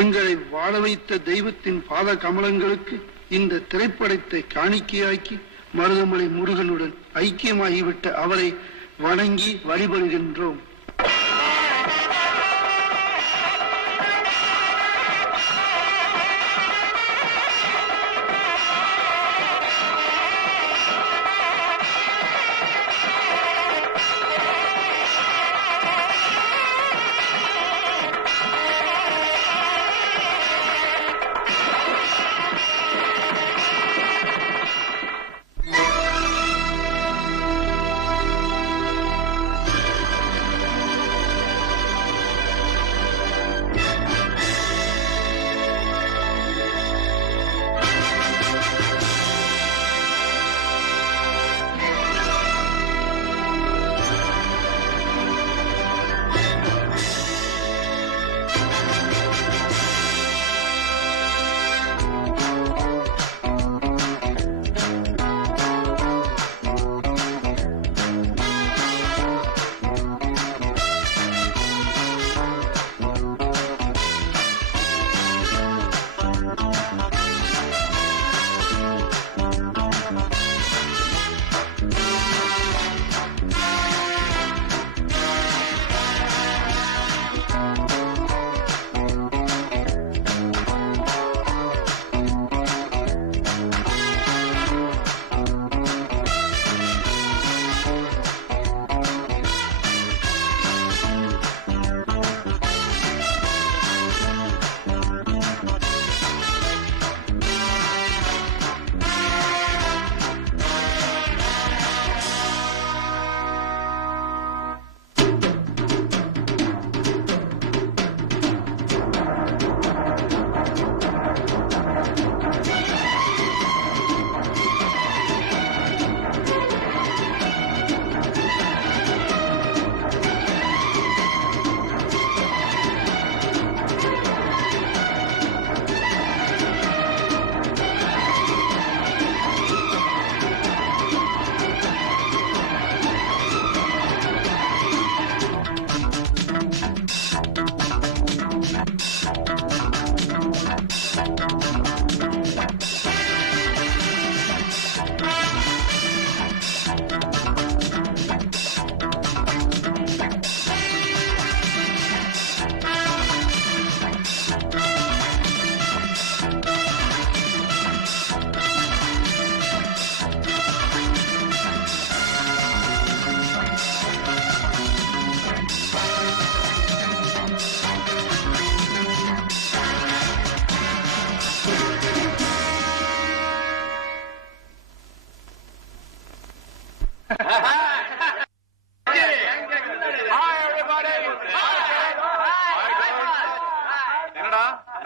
எங்களை வாழ வைத்த தெய்வத்தின் பாத கமலங்களுக்கு இந்த திரைப்படத்தை காணிக்கையாக்கி மருதமலை முருகனுடன் ஐக்கியமாகிவிட்ட அவரை வணங்கி வழிபடுகின்றோம்.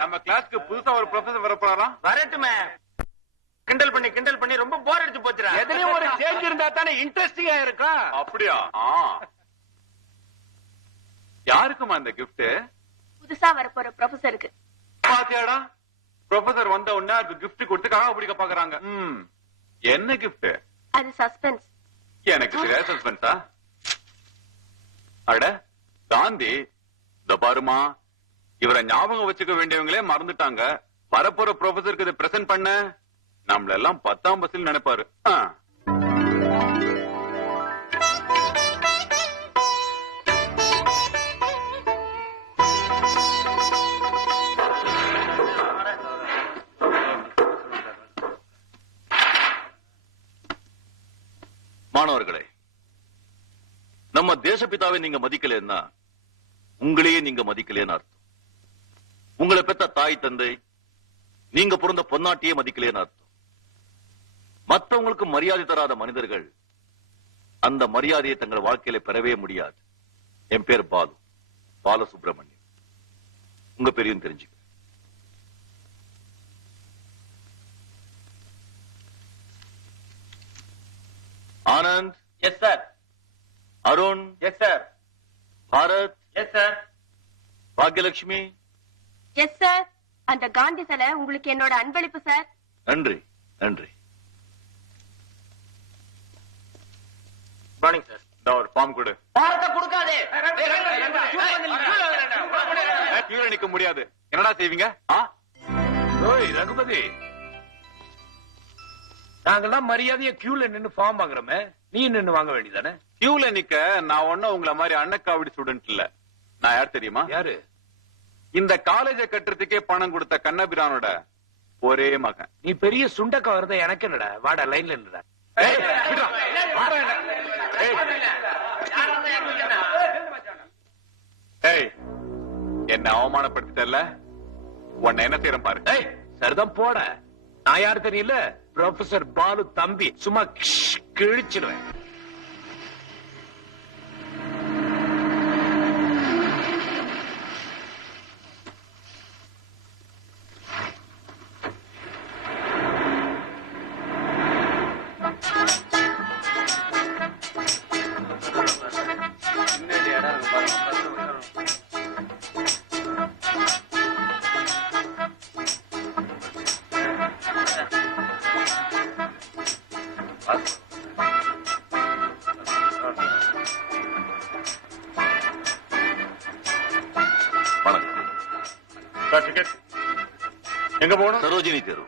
நம்ம கிளாஸ்க்கு புதுசா ஒரு ப்ரொஃபசர் வர போறாராம். வரட்டுமே. கிண்டல் பண்ணி ரொம்ப போர் அடிச்சு போச்சுடா. எதுலயும் ஒரு சேஞ்ச் இருந்தா தானே இன்ட்ரெஸ்டிங்கா இருக்கும். அப்படியா? யாருக்குமா இந்த கிஃப்ட்? புதுசா வரப்போற ப்ரொஃபசருக்கு. பாத்தியாடா, ப்ரொஃபசர் வந்த உடனே அதுக்கு கிஃப்ட் கொடுத்து காக பிடிக்க பாக்குறாங்க. என்ன கிஃப்ட்? அது சஸ்பென்ஸ். எனக்கு சரியா சஸ்பென்ஸா? அட காந்தி, இந்த பாருமா, இவரை ஞாபகம் வச்சுக்க வேண்டியவங்களே மறந்துட்டாங்க. வரப்போற ப்ரொஃபசருக்கு இதை பிரசன்ட் பண்ண நம்மள எல்லாம் 10ஆம் பஸ்ஸில் நினைப்பாரு. மாணவர்களே, நம்ம தேசப்பிதாவை நீங்க மதிக்கலன்னா உங்களையே நீங்க மதிக்கலன்னு அர்த்தம். உங்களை பெத்த தாய் தந்தை, நீங்க பிறந்த பொன்னாட்டியே மதிக்கலன்னு அர்த்தம். மற்றவங்களுக்கு மரியாதை தராத மனிதர்கள் அந்த மரியாதையை தங்கள் வாழ்க்கையில பெறவே முடியாது. என் பேர் பாலசுப்ரமணியம். உங்க பேரையும் தெரிஞ்சுக்க. Anand. Yes sir. Arun. Yes sir. Bharat. Yes sir. Bhagyalakshmi. Yes sir. அந்த காந்தி சிலை உங்களுக்கு என்னோட அன்பளிப்பு சார். நன்றி நன்றி. Morning sir. ஒரு ஃபார்ம் கொடு. பாரத கொடுக்காதே. கீழே நிக்க முடியாது. என்னடா செய்வீங்க? ஓய் ரகுபதி, நாங்கெல்லாம் மரியாதையா கியூல நின்னு ஃபார்ம் வாங்குறோமே, நீ நின்னு வாங்க வேண்டியதானே? கியூல நிக்க நான் ஒன்னும் உங்களை மாதிரி அன்னக்காவடி ஸ்டூடெண்ட் இல்ல. நான் யார் தெரியுமா? யாரு? இந்த காலேஜ கட்டுறதுக்கே பணம் கொடுத்த கண்ணபிரானோட ஒரே மகன். நீ பெரிய சுண்டக்கா வருத எனக்கு என்னடா? வாடா லைன்ல நின்றா. என்ன அவமானப்படுத்திட்டல, உன்னை என்ன செய்யறேன் பாரு. சரிதான் போட. நான் யாரு தெரியல? ப்ரொஃபசர் பாலு தம்பி. சும்மா கிழிச்சிடுவேன். எங்க போகணும்? சரோஜினி தெரு.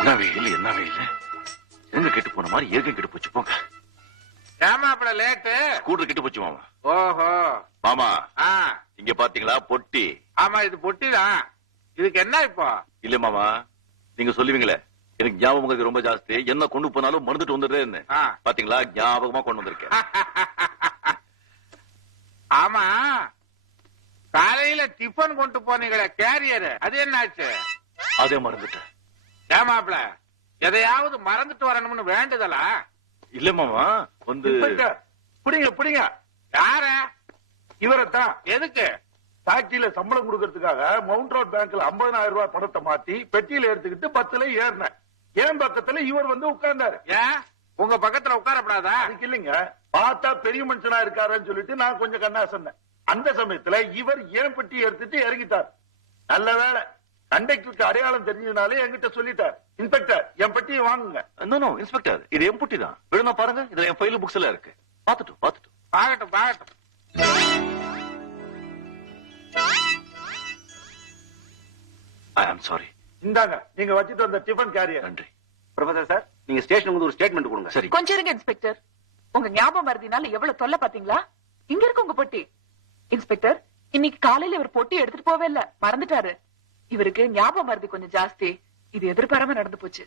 என்ன வெயில், என்ன வெயில்! எங்க கெட்டு போன மாதிரி ஏற்க கெட்டு போச்சு. போங்க. ஏமாப்ல லேட்டு. ஸ்கூட்டர் கெட்டு போச்சு மாமா. ஓஹோ மாமா, ஆ, இங்க பாத்தீங்களா பொட்டி? ஆமா இது பொட்டிதான். இதுக்கு என்ன இப்போ? இல்ல மாமா, நீங்க சொல்லுவீங்களே எனக்கு ஞாபகம் மறதி ரொம்ப ஜாஸ்தி, என்ன கொண்டு போனாலும் மறந்துட்டு வந்துடுறேன்னு. ஆ. பாத்தீங்களா, ஞாபகமா கொண்டு வந்திருக்கேன். ஆமா, காலையில டிஃபன் கொண்டு போனீங்களே கேரியர், அது என்னாச்சு? அதே மறந்துட்டேன். ஏமாப்ல எதையாவது மறந்துட்டு வரணும்னு வேண்டுதலா? இல்ல மாமா, வந்து புடிங்க புடிங்க. யார? இவரைத்தான். எதுக்கு? டாக்ஸில சம்பளம் கொடுக்கறதுக்காக மவுண்ட் ரோட் பேங்க்ல 50,000 ரூபாய் பணத்தை மாத்தி பெட்டியில எடுத்துக்கிட்டு 10ல ஏறினேன். என் பக்கத்துல இவர் வந்து உட்கார்ந்தாரு. ஏன் உங்க பக்கத்துல உட்காரப்படாதா? அதுக்கு இல்லைங்க, பார்த்தா பெரிய மனுஷனா இருக்காருன்னு சொல்லிட்டு நான் கொஞ்சம் கண்ணாசன்னேன். அந்த சமயத்துல இவர் ஏன் பெட்டி எடுத்துட்டு இறங்கிட்டார். நல்ல வேளை கண்டக்டருக்கு அடையாளம் தெரிஞ்சதுனாலே என்கிட்ட சொல்லிட்டார், இன்ஸ்பெக்டர் என் பெட்டியை வாங்குங்க. நோ இன்ஸ்பெக்டர், இது என் பொட்டி தான். விழுந்தா பாருங்க, இதுல என் ஃபைல் புக்ஸ் எல்லாம் இருக்கு. பாத்துட்டு பாகட்டும் பாகட்டும். ஐ ஆம் சாரி. இந்தாங்க, நீங்க வச்சுட்டு வந்த டிஃபன் கேரியர். நன்றி. ப்ரொஃபசர் சார், நீங்க ஸ்டேஷனுக்கு வந்து ஒரு ஸ்டேட்மெண்ட் கொடுங்க. சரி. கொஞ்சம் இருங்க இன்ஸ்பெக்டர். உங்க ஞாபகம் மறதினால எவ்வளவு தொல்லை பாத்தீங்களா? இங்க இருக்கு உங்க பொட்டி. இன்ஸ்பெக்டர், இன்னைக்கு காலையில இவர் பொட்டி எடுத்துட்டு போவே இல்ல, மறந்துட்டாரு. இவருக்கு ஞாபகம் மறதி கொஞ்சம் ஜாஸ்தி. இது எதிர்பாராம நடந்து போச்சு.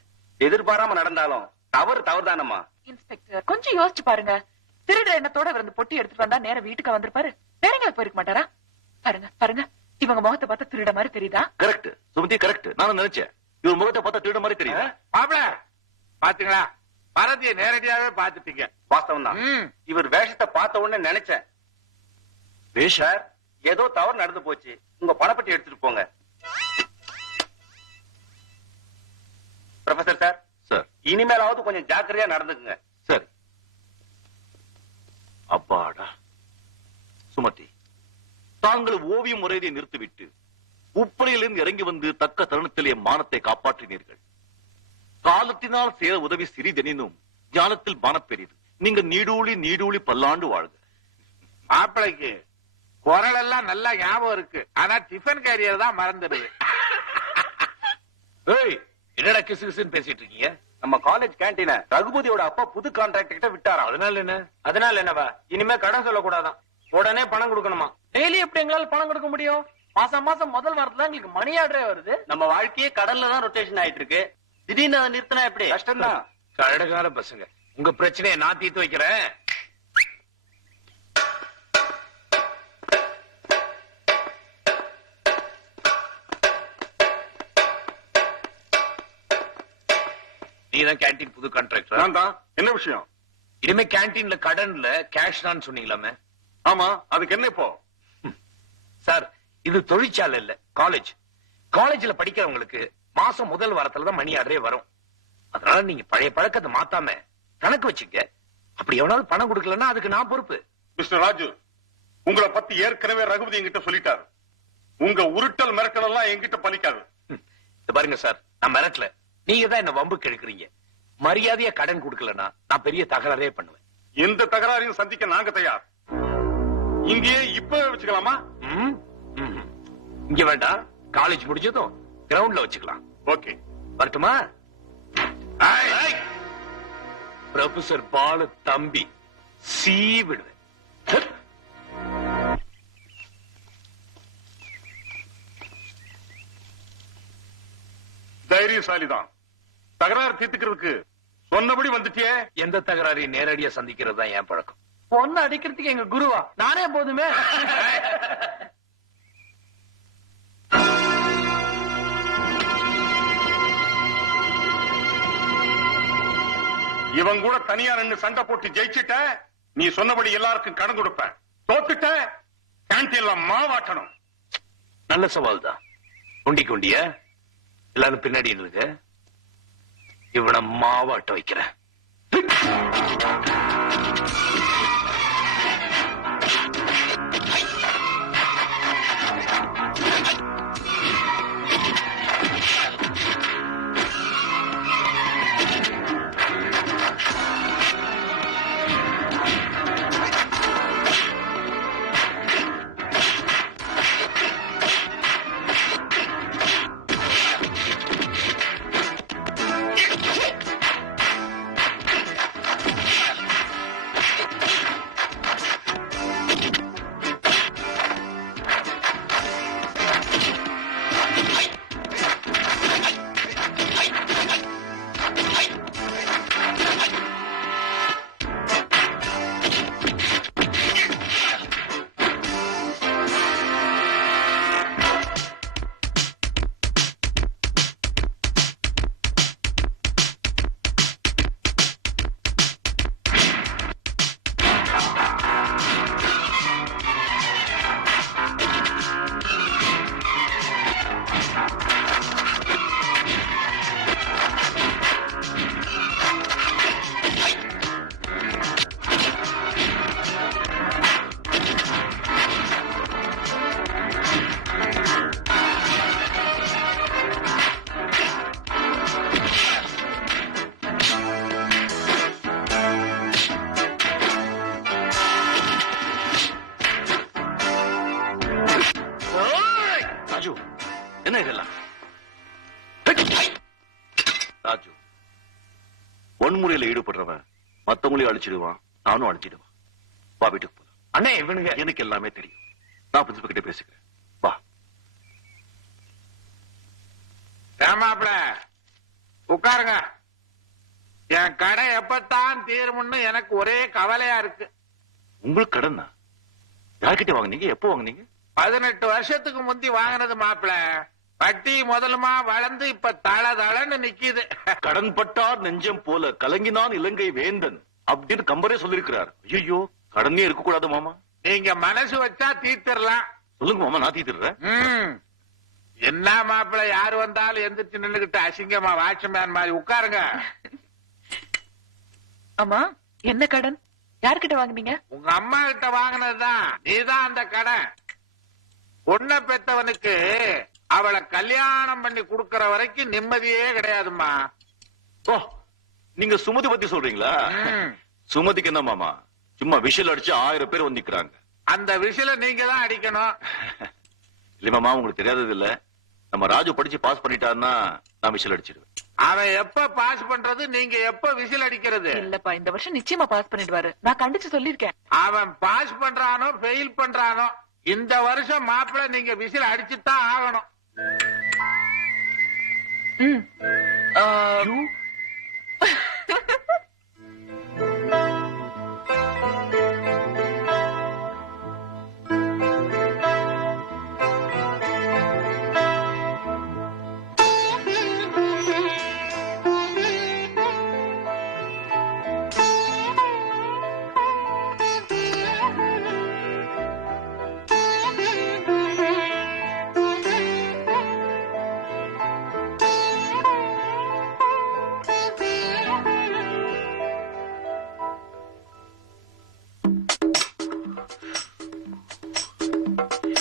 எதிர்பாராம நடந்தாலும் தவறு தவறுதானம்மா. இன்ஸ்பெக்டர், கொஞ்சம் யோசிச்சு பாருங்க. திருடுற எண்ணத்தோட இவர் இந்த பொட்டி எடுத்துட்டு வந்தா நேரம் வீட்டுக்கு வந்திருப்பாரு. வேற எங்க போயிருக்க மாட்டாரா? பாருங்க பாருங்க, இவங்க முகத்தை பார்த்தா திருட மாதிரி தெரியுதா? Correct Sumathi, correct. நானும் நினைச்சேன் இவர் முகத்தை பார்த்தா திருட மாதிரி தெரியுது. மாப்ள பாத்தீங்களா, மறதியை நேரடியாவே பாத்துட்டீங்க. வாஸ்தவம் தான். இவர் வேஷத்தை பார்த்த உடனே நினைச்சேன். வேஷம் ஏதோ தவறு நடந்து போச்சு, உங்க பணப்பட்டி எடுத்துட்டு போங்க. ப்ரொஃபசர் சார், சார் இனிமேலாவது கொஞ்சம் ஜாக்கிரதையா நடந்துக்குங்க. சரி. அப்பாடா. சுமதி, தாங்கள் ஓவியம் முறையை நிறுத்திவிட்டு உப்பரையிலிருந்து இறங்கி வந்து தக்க தருணத்திலே மானத்தை காப்பாற்றினீர்கள். காலத்தினால் சேர உதவி சிறிதெனினும் ஞானத்தில் மானப்பெரியது. நீங்க நீடூழி நீடூழி பல்லாண்டு வாழ்க. மாப்பிளைக்கு குரல் எல்லாம் நல்லா ஞாபகம் இருக்கு, ஆனா டிஃபன் கேரியர் தான் மறந்துடுது. என்னடா கிசு கிசுன்னு பேசிட்டு இருக்கீங்க? நம்ம காலேஜ் கேண்டீன ரகுபதியோட அப்பா புது கான்ட்ராக்ட் கிட்ட விட்டாரா? அதனால என்ன? அதனால என்னவா, இனிமே கடன் சொல்லக்கூடாதான், உடனே பணம் கொடுக்கணுமா. டெய்லி எப்படி எங்களால பணம் கொடுக்க முடியும்? மாசம் மாசம் முதல் வாரத்துல எங்களுக்கு மணி ஆர்டரே வருது. நம்ம வாழ்க்கையே கடல்ல தான் ரொட்டேஷன் ஆயிட்டு இருக்கு. திடீர்னு அதை நிறுத்தினா எப்படி? கஷ்டம் தான். கரடுகார பசங்க, உங்க பிரச்சனையை நான் தீர்த்து வைக்கிறேன். நீதான் கேண்டீன் புது கான்ட்ராக்டர். என்ன விஷயம்? இனிமே கேண்டீன்ல கடன்ல கேஷ் தான் சொன்னீங்களாமே. ஆமா, அதுக்கு என்ன இப்போ? சார், இது தொழிற்சாலை இல்ல, காலேஜ். காலேஜ்ல படிக்கிறவங்களுக்கு மாசம் முதல் வாரத்துல தான் மணி ஆர்டரே வரும். அதனால நீங்க பழைய பழக்கத்தை மாத்தாம கணக்கு வச்சுக்க. அப்படி எவனாவது பணம் கொடுக்கலன்னா அதுக்கு நான் பொறுப்பு. மிஸ்டர் ராஜு, உங்களை பத்தி ஏற்கனவே ரகுபதி என்கிட்ட சொல்லிட்டாரு. உங்க உருட்டல் மிரட்டல் எல்லாம் என்கிட்ட பலிக்காது. பாருங்க சார், நான் மிரட்டல, நீங்க தான் என்ன வம்புக்கு எடுக்கிறீங்க. மரியாதையா கடன் கொடுக்கலன்னா நான் பெரிய தகராறே பண்ணுவேன். எந்த தகராறையும் சந்திக்க நாங்க தயார். இங்கேயே இப்பவே வச்சுக்கலாமா? இங்க வேண்டாம், காலேஜ் முடிஞ்சதும் கிரவுண்ட்ல வச்சுக்கலாம். ஓகே, வரட்டுமா? ப்ரொஃபசர் பாலு தம்பி சீ விடுவேன். தைரியசாலிதான். தகராறு தீர்த்துக்கிறதுக்கு சொன்னபடி வந்துட்டியே. எந்த தகராறையும் நேரடியா சந்திக்கிறது தான் என் பழக்கம். பொண்ணு அடிக்கிறதுக்கு எங்க குருவா நானே போதுமே. இவன் கூட தனியா நின்னு சண்டை போட்டு ஜெயிச்சுட்ட, நீ சொன்னபடி எல்லாருக்கும் கடன் கொடுப்ப. தோத்துட்ட, கேன்டீன்ல மாவாட்டணும். நல்ல சவால் தான். குண்டி குண்டிய எல்லாரும் பின்னாடி இருக்கு. இவனை மாவாட்ட வைக்கிறேன். என்ன இதெல்லாம்? ராஜு, வன்முறையில ஈடுபடுறவன் மத்தவங்களையும் அழிச்சிடுவான், நானும் அழிச்சிடுவான். வா வீட்டுக்கு போலாம். அண்ணே, இவனுங்க எனக்கு எல்லாமே தெரியும். நான் பிரின்சிபல் கிட்ட பேசிக்கிறேன். வா. ஏமாப்ல உட்காருங்க. என் கடை எப்பத்தான் தீரும்னு எனக்கு ஒரே கவலையா இருக்கு. உங்களுக்கு கடன் தான்? யார்கிட்ட வாங்குனீங்க? எப்போ வாங்குனீங்க? 18 வருஷத்துக்கு முந்தி வாங்கினது மாப்பிள. வட்டி முதலுமா வளர்ந்து இப்ப தளன்னு நிக்குது. கடன் பட்டார் நெஞ்சம் போல கலங்கினான் இலங்கை வேந்தன் அப்படின்னு கம்பரே சொல்லிருக்கிறார். ஐயோ, கடனே இருக்க கூடாது மாமா. நீங்க மனசு வச்சா தீர்த்திடலாம். சொல்லுங்க மாமா, நான் தீர்த்துறேன். என்ன மாப்பிள, யாரு வந்தாலும் எந்திரிச்சு நின்னுகிட்டு அசிங்கமா வாட்ச்மேன் மாதிரி உட்காருங்க. அம்மா, என்ன கடன்? யார்கிட்ட வாங்குனீங்க? உங்க அம்மா கிட்ட வாங்கினதுதான். நீதான் அந்த கடன். பொண்ணை பெத்தவனுக்கு அவளை கல்யாணம் பண்ணி குடுக்கற வரைக்கும் நிம்மதியே கிடையாதுமா. ஓ, நீங்க சுமதி பத்தி சொல்றீங்களா? சுமதிக்கு என்ன மாமா, சும்மா விஷல் அடிச்சு 1000 பேர் வந்து நிக்கிறாங்க. அந்த விஷல நீங்க தான் அடிக்கணும். இல்ல மாமா, உங்களுக்கு தெரியாதது இல்ல. நம்ம ராஜு படிச்சு பாஸ் பண்ணிட்டாருன்னா நான் விஷல் அடிச்சிடுவேன். அவன் எப்ப பாஸ் பண்றது, நீங்க எப்ப விசில் அடிக்கிறது? இல்லப்பா, இந்த வருஷம் நிச்சயமா பாஸ் பண்ணிடுவாரு. நான் கண்டிச்சு சொல்லிருக்கேன். அவன் பாஸ் பண்றானோ ஃபெயில் பண்றானோ, இந்த வருஷம் மாப்பிள்ள நீங்க விசில் அடிச்சுதான் ஆகணும்.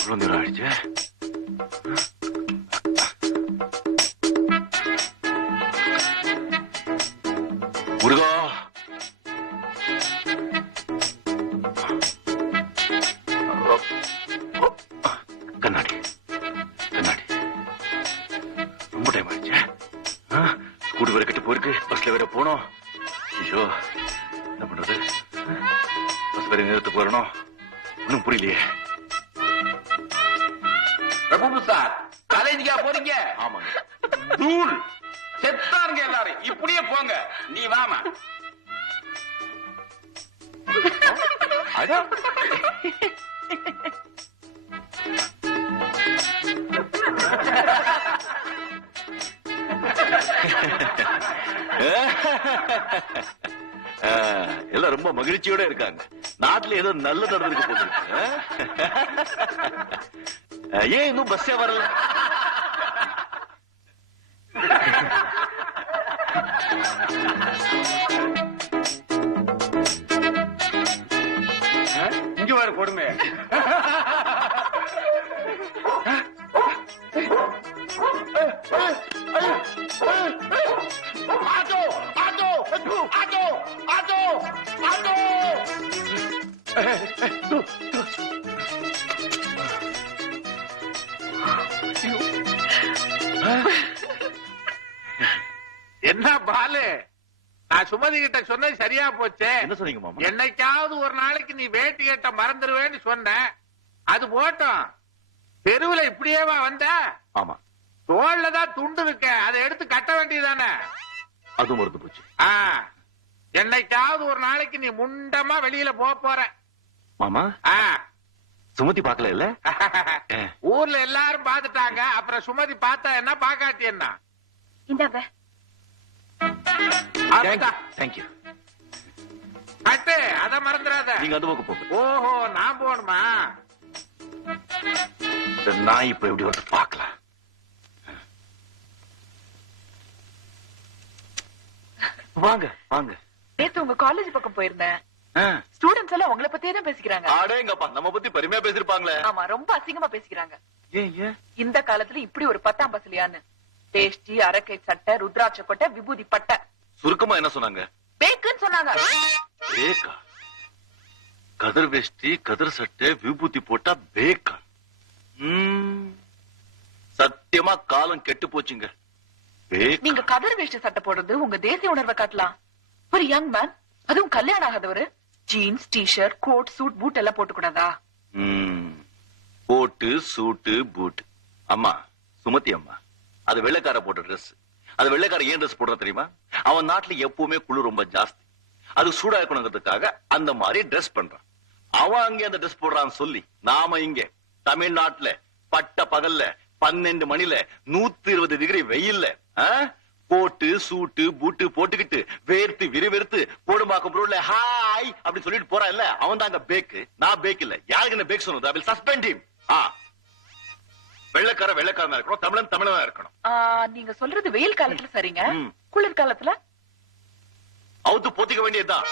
இவ்வளவு நேரம் ஆயிடுச்சு. முருகா, கண்ணாடி கண்ணாடி, ரொம்ப டைம் ஆயிடுச்சு. கூடு வேற கட்டி போயிருக்கு, பஸ்ல வேற போனோம். ஐயோ, என்ன பண்றது? பஸ் வேற நேரத்துக்கு வரணும். ஒன்னும் புரியலையே. பிரபு சார், காலேஜுக்கா போறீங்க? ஆமாங்க. தூள் செத்தாருங்க எல்லாரும். இப்படியே போங்க. நீ வாமா. எல்லாம் ரொம்ப மகிழ்ச்சியோட இருக்காங்க. நாட்டுல ஏதோ நல்ல நடந்திருக்கு போது. ஏன் இன்னும் பஸ்ஸே வரல? இங்க வர கொடுமை. Auto auto auto auto auto. என்ன பாலு, நான் சுமதி கிட்ட சொன்னது சரியா போச்சே. என்ன சொன்னீங்க மாமா? என்னைக்காவது ஒரு நாளைக்கு நீ வேட்டி கட்ட மறந்துடுவேன்னு சொன்ன. அது போட்டோம். தெருவுல இப்படியேவா வந்த? ஆமா. தோல்ல தான் துண்டு இருக்க, அதை எடுத்து கட்ட வேண்டியதானே. அதுவும் மறந்து போச்சு. என்னைக்காவது ஒரு நாளைக்கு நீ முண்டமா வெளியில போற மாமா. சுமதி பாக்கல இல்ல? ஊர்ல எல்லாரும் பாத்துட்டாங்க. அப்புறம் சுமதி பார்த்தா என்ன, பாக்காட்டி என்ன? இந்தாங்க. தேங்க்யூ. கட்டு, அத மறந்துடாத. நீங்க அந்த பக்கம் போங்க. ஓஹோ, நான் போகணுமா? நான் இப்ப எப்படி வந்து பாக்கலாம். வாங்க வாங்க. நேத்து உங்க காலேஜ் பக்கம் போயிருந்தேன். ஸ்டூடெண்ட்ஸ் எல்லாம் உங்களை பத்தியே தான் பேசிக்கிறாங்க. ஆடேங்கப்பா, நம்ம பத்தி பெருமையா பேசிருப்பாங்களே. ஆமா, ரொம்ப அசிங்கமா பேசிக்கிறாங்க. ஏன் இந்த காலத்துல இப்படி ஒரு 10ஆம் பசலியான்னு. டேஸ்டி, அரக்கை சட்டை, ருத்ராட்ச கொட்டை, விபூதி பட்டை. சுருக்கமா என்ன சொன்னாங்க? பேக்குன்னு சொன்னாங்க. பேக்கா? கதர் வேஷ்டி, கதர் சட்டை, விபூதி போட்டா பேக்கா? சத்தியமா காலம் கெட்டு போச்சுங்க. நீங்க கதர் வேஷ்டி சட்டை போடுறது உங்க தேசிய உணர்வை காட்டலாம். ஒரு யங் மேன், அதுவும் கல்யாணம் ஆகாதவரு, jeans, t-shirt, coat, suit, boot எல்லாம் போட்டு கூடாதா? கோட்டு, சூட்டு, பூட். அம்மா, சுமதி அம்மா, அது வெள்ளைக்கார போட்ட ட்ரெஸ். அது வெள்ளைக்கார ஏன் ட்ரெஸ் போடுற தெரியுமா? அவன் நாட்டுல எப்பவுமே குளிர் ரொம்ப ஜாஸ்தி. அது சூடா இருக்கணுங்கிறதுக்காக அந்த மாதிரி ட்ரெஸ் பண்றான். அவன் அங்கே அந்த ட்ரெஸ் போடுறான்னு சொல்லி நாம இங்க தமிழ்நாட்டுல பட்ட பகல்ல 12 மணில 120 டிகிரி வெயில்ல கோட்டு, சூட்டு, பூட்டு போட்டுக்கிட்டு வேர்த்து விறுவிறுத்து போடுமாக்கும் ரோட்ல ஹாய் அப்படி சொல்லிட்டு போறான் இல்ல, அவன் தாங்க பேக்கு. நான் பேக் இல்ல. யாருக்கு என்ன பேக் சொன்னது? I will suspend him. வெள்ளக்கார வெள்ளக்காரனா இருக்கணும், தமிழன் தமிழனா இருக்கணும். நீங்க சொல்றது வெயில் காலத்துல சரிங்க. குளிர் காலத்துல அவுத்து போத்திக்க வேண்டியதுதான்.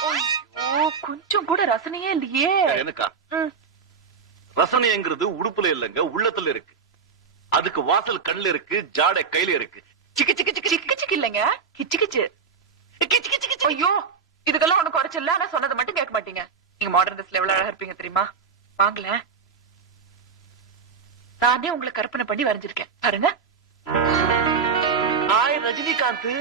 கொஞ்சம் கூட ரசனையே இல்லையே. எனக்கா ரசனைங்கிறது உடுப்புல இல்லங்க, உள்ளத்துல இருக்கு. அதுக்கு வாசல் கண்ணுல இருக்கு, ஜாடை கையில இருக்கு. சிக்கு சிக்கு சிக்கு சிக்கு சிக்கு இல்லங்க, கிச்சு கிச்சு. ஐயோ, இதுக்கெல்லாம் ஒண்ணு குறைச்சல. ஆனா சொன்னது மட்டும் கேட்க மாட்டீங்க. நீங்க மாடர்ன் ட்ரெஸ்ல எவ்வளவு அழகா இருப்பீங்க தெரியுமா? வாங்கல, நானே உங்களை கற்பனை பண்ணி வரைஞ்சிருக்கேன் பாருங்க. ஹாய் ரஜினிகாந்த்.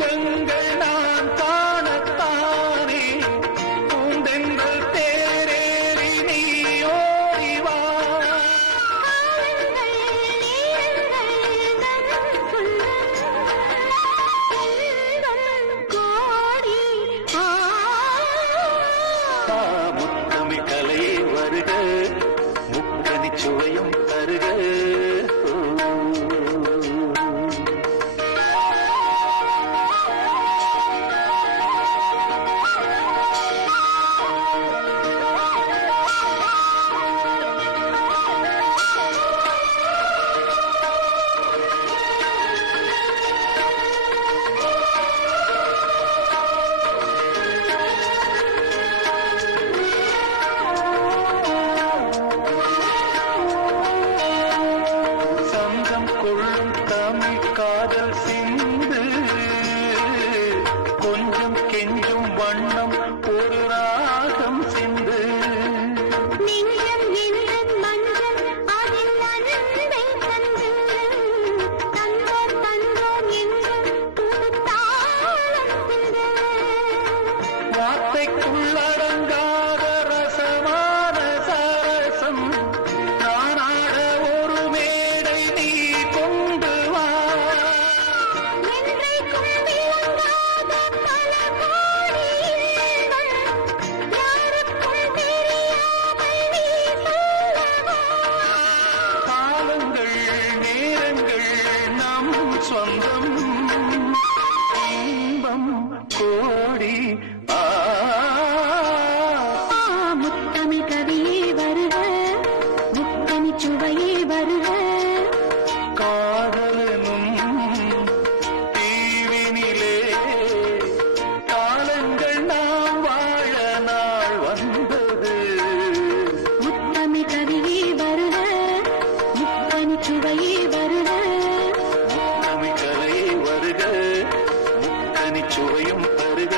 சொர்க்கங்கள் நான் காணத்தானே பூந்தெங்கள் தேரேறி நீ ஓடிவா. முத்தமிழ் கலையே வருக, முக்கனி சுவையும் தருக. சங்கம் கொள்ளும் தமிழ் காதல் சிந்து, கொஞ்சம் கெஞ்சும் வண்ணம் ஒரு ராகம் சிந்து. வார்த்தைக்குள்ளடங்காத ரசமான சரசம் நானாட ஒரு மேடை நீ கொண்டு வா. காலங்கள் நேரங்கள் நம் சொந்தம், இன்பம் கோடி. முத்தமிழ் கவியே வருக, முக்கனி சுவையே வருக. காதலனும் தீவினிலே காலங்கள் நாம் வாழ நாள் வந்தது. முத்தமிழ் கவியே வருக, முக்கனி சுவையே வருக. முத்தமிழ் கலையே வருக, முக்கனி சுவையும் தருக.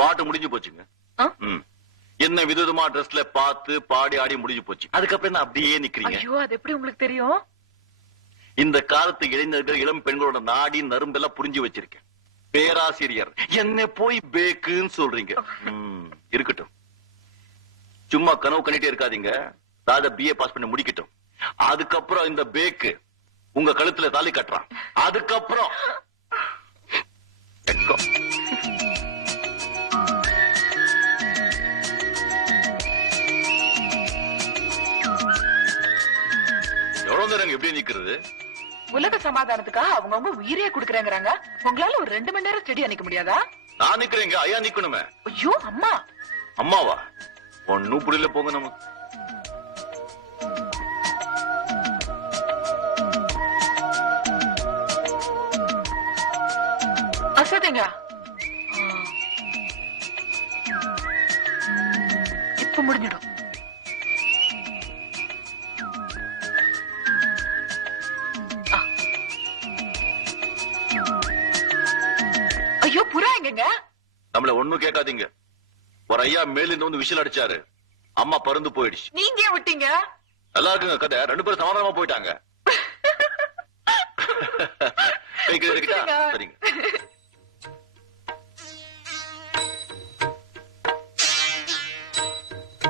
பாட்டு முடிஞ்சு போச்சுங்க. என்ன விதவிதமா ட்ரெஸ்ல பார்த்து பாடி ஆடி முடிஞ்சு போச்சு. அதுக்கப்புறம் என்ன அப்படியே நிக்கிறீங்க? ஐயோ, அது எப்படி உங்களுக்கு தெரியும்? இந்த காலத்து இளைஞர்கள் இளம் பெண்களோட நாடி நரும்பெல்லாம் புரிஞ்சு வச்சிருக்கேன். பேராசிரியர் என்ன போய் பேக்குன்னு சொல்றீங்க. இருக்கட்டும், சும்மா கனவு கண்டிட்டே இருக்காதீங்க. ராஜா BA பாஸ் பண்ணி முடிக்கட்டும். அதுக்கப்புறம் இந்த பேக்கு உங்க கழுத்துல தாலி கட்டுறான். அதுக்கப்புறம் எவ்வளவு நேரம் எப்படி நிக்கிறது? உலக சமாதானத்துக்காக அவங்கவுங்க உயிரே குடுக்கறேங்கிறாங்க. உங்களால ஒரு 2 மணி நேரம் செடியா நிக்க முடியாதா? நான் நிக்கிறேங்க, ஐயா நிக்கணுமே. ஐயோ அம்மா. அம்மாவா? ஒன்னும் புரியல, போங்க நம்ம. அசதிங்க. இப்ப முடிஞ்சிடும். ஐயோ, புறா எங்கங்க? நம்மள ஒண்ணும் கேட்காதீங்க. ஒரு ஐயா மேலிருந்து வந்து விசில் அடிச்சாரு. அம்மா பறந்து போயிடுச்சு. நீங்க ஏன் விட்டீங்க? நல்லா இருக்குங்க கதை. 2 பேரும் சமாதானமா போயிட்டாங்க. சரிங்க.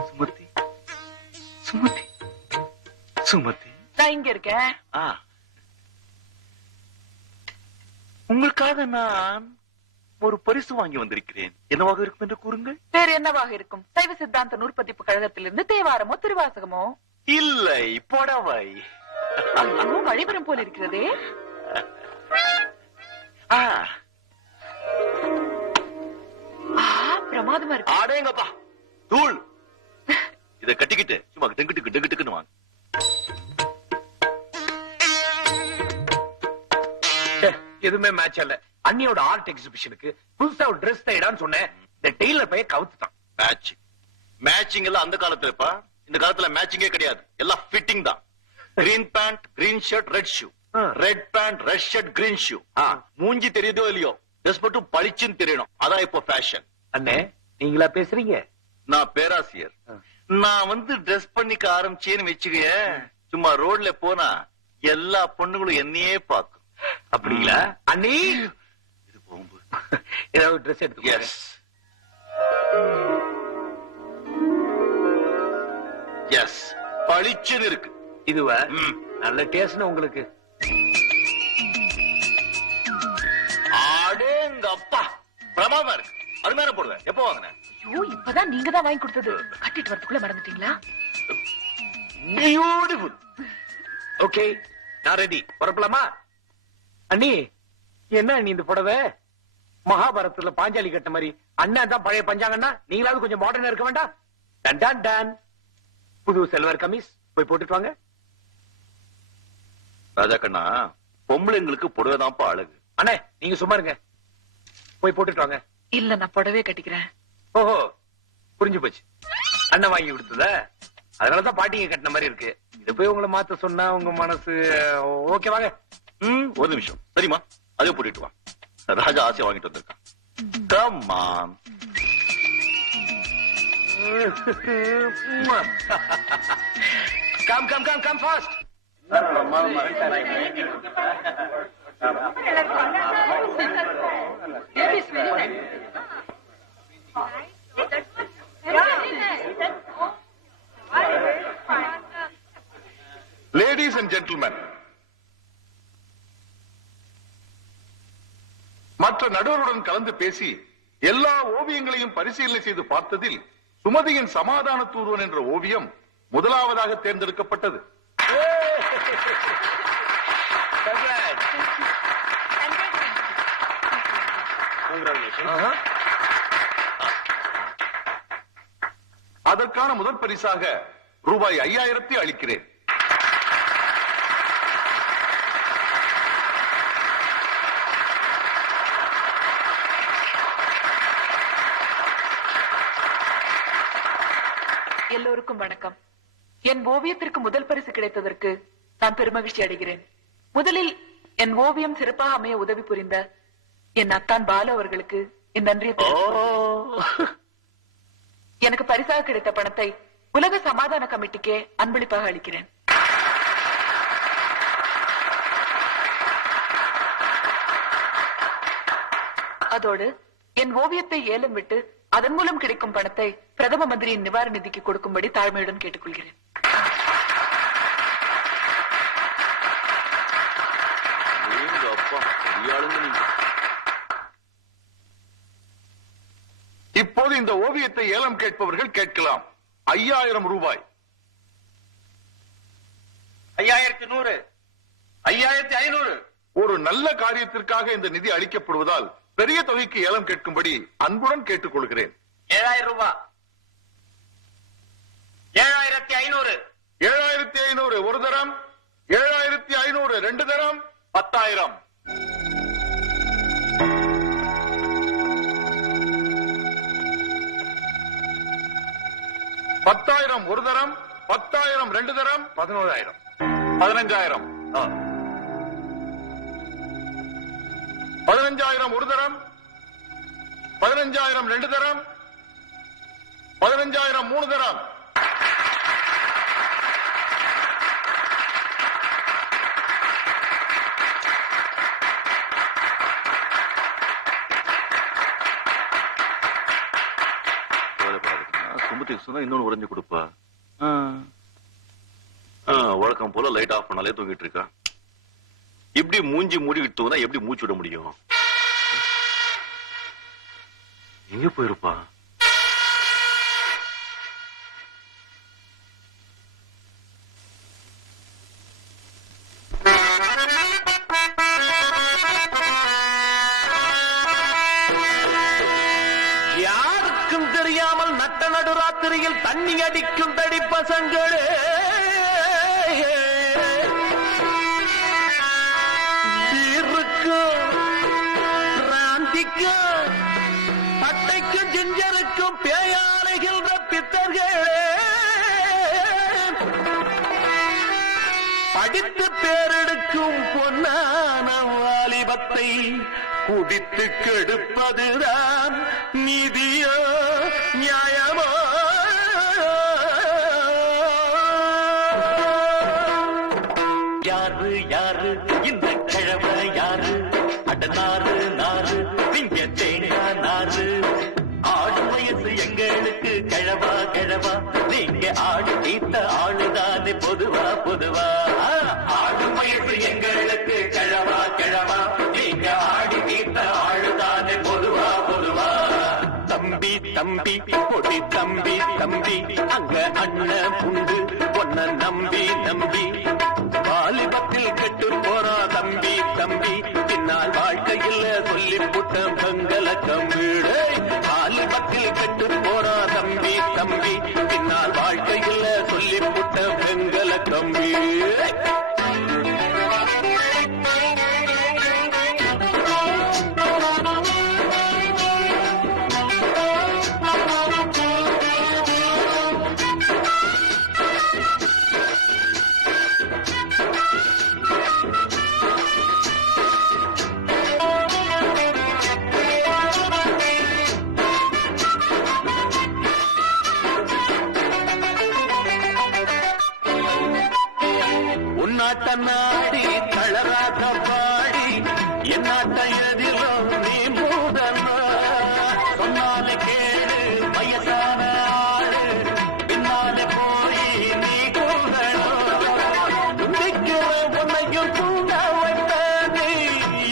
சுமதி, சுமதி, சுமதி, நான் இங்க இருக்கேன். உங்களுக்காக நான் ஒரு பரிசு வாங்கி வந்திருக்கிறேன். என்னவாக இருக்கும் என்று கூறுங்கள். வேற என்னவாக இருக்கும்? சைவ சித்தாந்த நூற்பதிப்பு கழகத்திலிருந்து தேவாரமோ திருவாசகமோ? இல்லை, புடவை. ஐயோ, வழிபரம் போல இருக்கிறதே. பிரமாதமா இருக்கு. ஆடேங்கப்பா, தூள். இத கட்டிக்கிட்டு சும்மா டெங்கிட்டு வாங்க. எதுவுமே மேட்ச் அல்ல. அண்ணியோட ஆர்ட் எக்ஸிபிஷனுக்கு புதுசா ஒரு ட்ரெஸ் தைடான்னு சொன்னேன். இந்த டெய்லர் பைய கவுத்துட்டான். மேட்சிங் எல்லாம் அந்த காலத்துலப்பா. இந்த காலத்துல மேட்சிங்கே கிடையாது. எல்லாம் ஃபிட்டிங் தான். Green pant, green shirt, red shoe. Red pant, red shirt, green shoe. மூஞ்சி தெரியுதோ இல்லையோ, ட்ரெஸ் மட்டும் பளிச்சுன்னு தெரியணும். அதான் இப்போ ஃபேஷன். அண்ணே, நீங்களா பேசுறீங்க? நான் பேராசிரியர். நான் வந்து ட்ரெஸ் பண்ணிக்க ஆரம்பிச்சேன்னு வச்சுக்க, சும்மா ரோட்ல போனா எல்லா பொண்ணுங்களும் என்னையே பார்க்கும். அப்படிங்களா அண்ணி? இது போகும்போது ஏதாவது ட்ரெஸ் எடுத்து. எஸ் எஸ், பளிச்சுன்னு இருக்கு. இதுவா? நல்ல டேஸ்ட் உங்களுக்கு. அடேங்கப்பா, பிரமாதமா இருக்கு. அருமையான போடுவேன். எப்போ வாங்கினேன்? ஐயோ, இப்பதான் நீங்க தான் வாங்கி கொடுத்தது. கட்டிட்டு வரதுக்குள்ள மறந்துட்டீங்களா? பியூட்டிஃபுல். ஓகே, நான் ரெடி. புறப்படலாமா? அண்ணி, என்ன அண்ணி இந்த புடவை மகாபாரதத்துல பாஞ்சாலி கட்ட மாதிரி? அண்ணன் தான் பழைய பஞ்சாங்கன்னா, நீங்களாவது கொஞ்சம் மாடர்னா இருக்க வேண்டாம்? Done done done. புது செல்வர் கமிஸ் போய் போட்டுட்டு வாங்க. ராஜா கண்ணா, பொம்பளைங்களுக்கு புடவைதான்ப்பா அழகு. அண்ணே, நீங்க சும்மா இருங்க, போய் போட்டுட்டு வாங்க. இல்ல, நான் புடவே கட்டிக்கிறேன். ஓஹோ, புரிஞ்சு போச்சு. அண்ணன் வாங்கி கொடுத்தத, அதனாலதான் பாட்டிங்க கட்டின மாதிரி இருக்கு. இத போய் உங்களை மாத்த சொன்னா உங்க மனசு ஓகே? வாங்க. ஒரு நிமிஷம். சரிம்மா, அதே போட்டுட்டு வா. ராஜா ஆசையா வாங்கிட்டு வந்திருக்கான். Come on. Come, come, come, come fast. Ladies and gentlemen, மற்ற நடுவருடன் கலந்து பேசி எல்லா ஓவியங்களையும் பரிசீலனை செய்து பார்த்ததில் சுமதியின் சமாதான தூர்வன் என்ற ஓவியம் முதலாவதாக தேர்ந்தெடுக்கப்பட்டது. அதற்கான முதல் பரிசாக ரூபாய் 5000 அளிக்கிறேன். எல்லோருக்கும் வணக்கம். என் ஓவியத்திற்கு முதல் பரிசு கிடைத்ததற்கு நான் பெருமகிழ்ச்சி அடைகிறேன். முதலில் என் ஓவியம் சிறப்பாக அமைய உதவி புரிந்த என் அத்தான் பாலு அவர்களுக்கு என் நன்றியை எனக்கு பரிசாக கிடைத்த பணத்தை உலக சமாதான கமிட்டிக்கே அன்பளிப்பாக அளிக்கிறேன். அதோடு என் ஓவியத்தை ஏலம் விட்டு அதன் மூலம் கிடைக்கும் பணத்தை பிரதம மந்திரியின் நிவாரண நிதிக்கு கொடுக்கும்படி தாழ்மையுடன் கேட்டுக்கொள்கிறேன். இப்போது இந்த ஓவியத்தை ஏலம் கேட்பவர்கள் கேட்கலாம். 5000 ரூபாய். 5100. 5500. ஒரு நல்ல காரியத்திற்காக இந்த நிதி அளிக்கப்படுவதால் பெரிய தொகைக்கு ஏலம் கேட்கும்படி அன்புடன் கேட்டுக்கொள்கிறேன். 7000 ரூபாய். 7500. 7500 ஒரு தரம். 7500 ரெண்டு தரம். 10000. 10000 ஒரு தரம். 10000 ரெண்டு தரம். 11000. 15000. 15000 ஒரு தரம். 15000 ரெண்டு தரம். 15000 மூணு தரம். சுமதிக்கு சொன்னா இன்னொன்னு உறைஞ்சு கொடுப்பா. வழக்கம் போல லைட் ஆஃப் பண்ணாலே தூங்கிட்டு இருக்கா. இப்படி மூஞ்சி மூடிக்கிட்டு தூங்கினா எப்படி மூச்சு விட முடியும்? எங்க போயிருப்பா? யாருக்கும் தெரியாமல் நட்ட நடுராத்திரியில் தண்ணி அடிக்கும் தடி பசங்களே, ராந்திக்கும் பட்டைக்கும் ஜிஞ்சருக்கும் பேயாலைகின்ற பித்தர்களே, படித்து பேரெடுக்கும் பொன்னான வாலிபத்தை குடித்து கெடுப்பதுதான் நீதியோ நியாயமோ? கிழவா நீங்க ஆடு தீத்த ஆளுதானே பொதுவா பொதுவா ஆடும் வயசு எங்களுக்கு கிழவா கிழவா நீங்க ஆடி தீத்த ஆளுதானே பொதுவா பொதுவா தம்பி தம்பி பொடி தம்பி தம்பி அங்க அண்ணன் உண்டு பொன்ன நம்பி நம்பி வாலிபத்தில் கெட்டு போறா தம்பி தம்பி பின்னால் வாழ்க்கையில் சொல்லி புட்ட பெங்கல கம்பீடு வாலிபத்தில் கெட்டு போறா தம்பி தம்பி பின்னால் வாழ்க்கையில் சொல்லி புட்ட பெங்கல கம்பீடு நாடி தளராக பாடி என்னாட்ட எதிலோ நீ மூடனா சொன்னாலே கேளு வயசான ஆளு பின்னாலே போய் நீ கூடணும் உன்னையும் கூட வைத்தது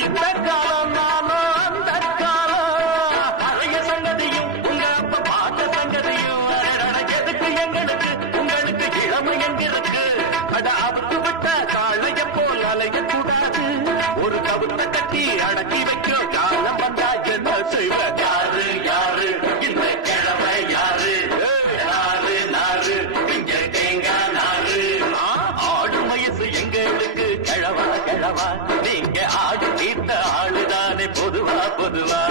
இந்த காலம் நானும் அந்த காலம் பழைய சங்கதியும் உங்க அப்ப பார்த்த சங்கதியும் எதுக்கு எங்களுக்கு உங்களுக்கு இளமை எங்கிருக்கு அவுத்து விட்ட காளைய போல் அலையக்கூடாது ஒரு கவுத்த கட்டி அடக்கி வைக்கும் காலம் வந்தா என்ன செய்வ யாரு யாரு இந்த கிழமை யாரு நாறு நாறு இங்க தேங்காய் நாறு ஆடும் வயசு எங்களுக்கு கிழவா கிழவா நீங்க ஆடு தீர்த்த ஆளுதானே பொதுவா பொதுவா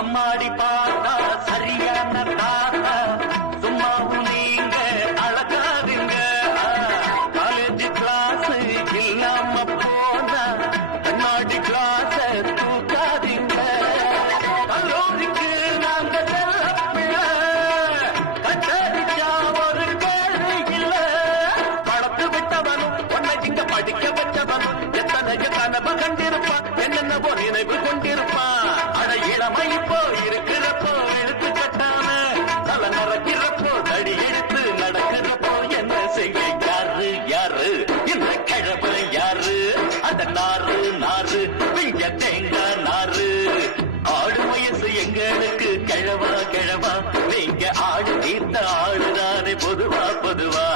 அம்மாடி பார்த்தா சரியான தாத்தா சும்மாவும் நீங்க அழகாதீங்க காலேஜ் கிளாஸ் இல்லாம போனா கண்ணாடி கிளாஸ் தூக்காதீங்க கல்லூரிக்கு நாங்க செல்ல கட்டடிச்சா ஒரு கேள்வி இல்ல பழத்து விட்டவனும் உன்னை இங்க படிக்க வச்சவனும் எத்தனை கனவு கண்டிருப்பான் என்னென்னவோ நினைவு கொண்டிருப்பான் இளமை இப்போ இருக்கிறப்போ எடுத்து கட்டான தலை நடக்கிறப்போ தடி எடுத்து நடக்கிறப்போ என்ன செய்ய யாரு யாரு இந்த கிழமை யாரு அந்த நாறு நாறு பிஞ்ச தேங்காய் நாறு ஆடு வயசு எங்களுக்கு கிழவா கிழவா நீங்க ஆடு தீர்த்த ஆளுதானே பொதுவா பொதுவா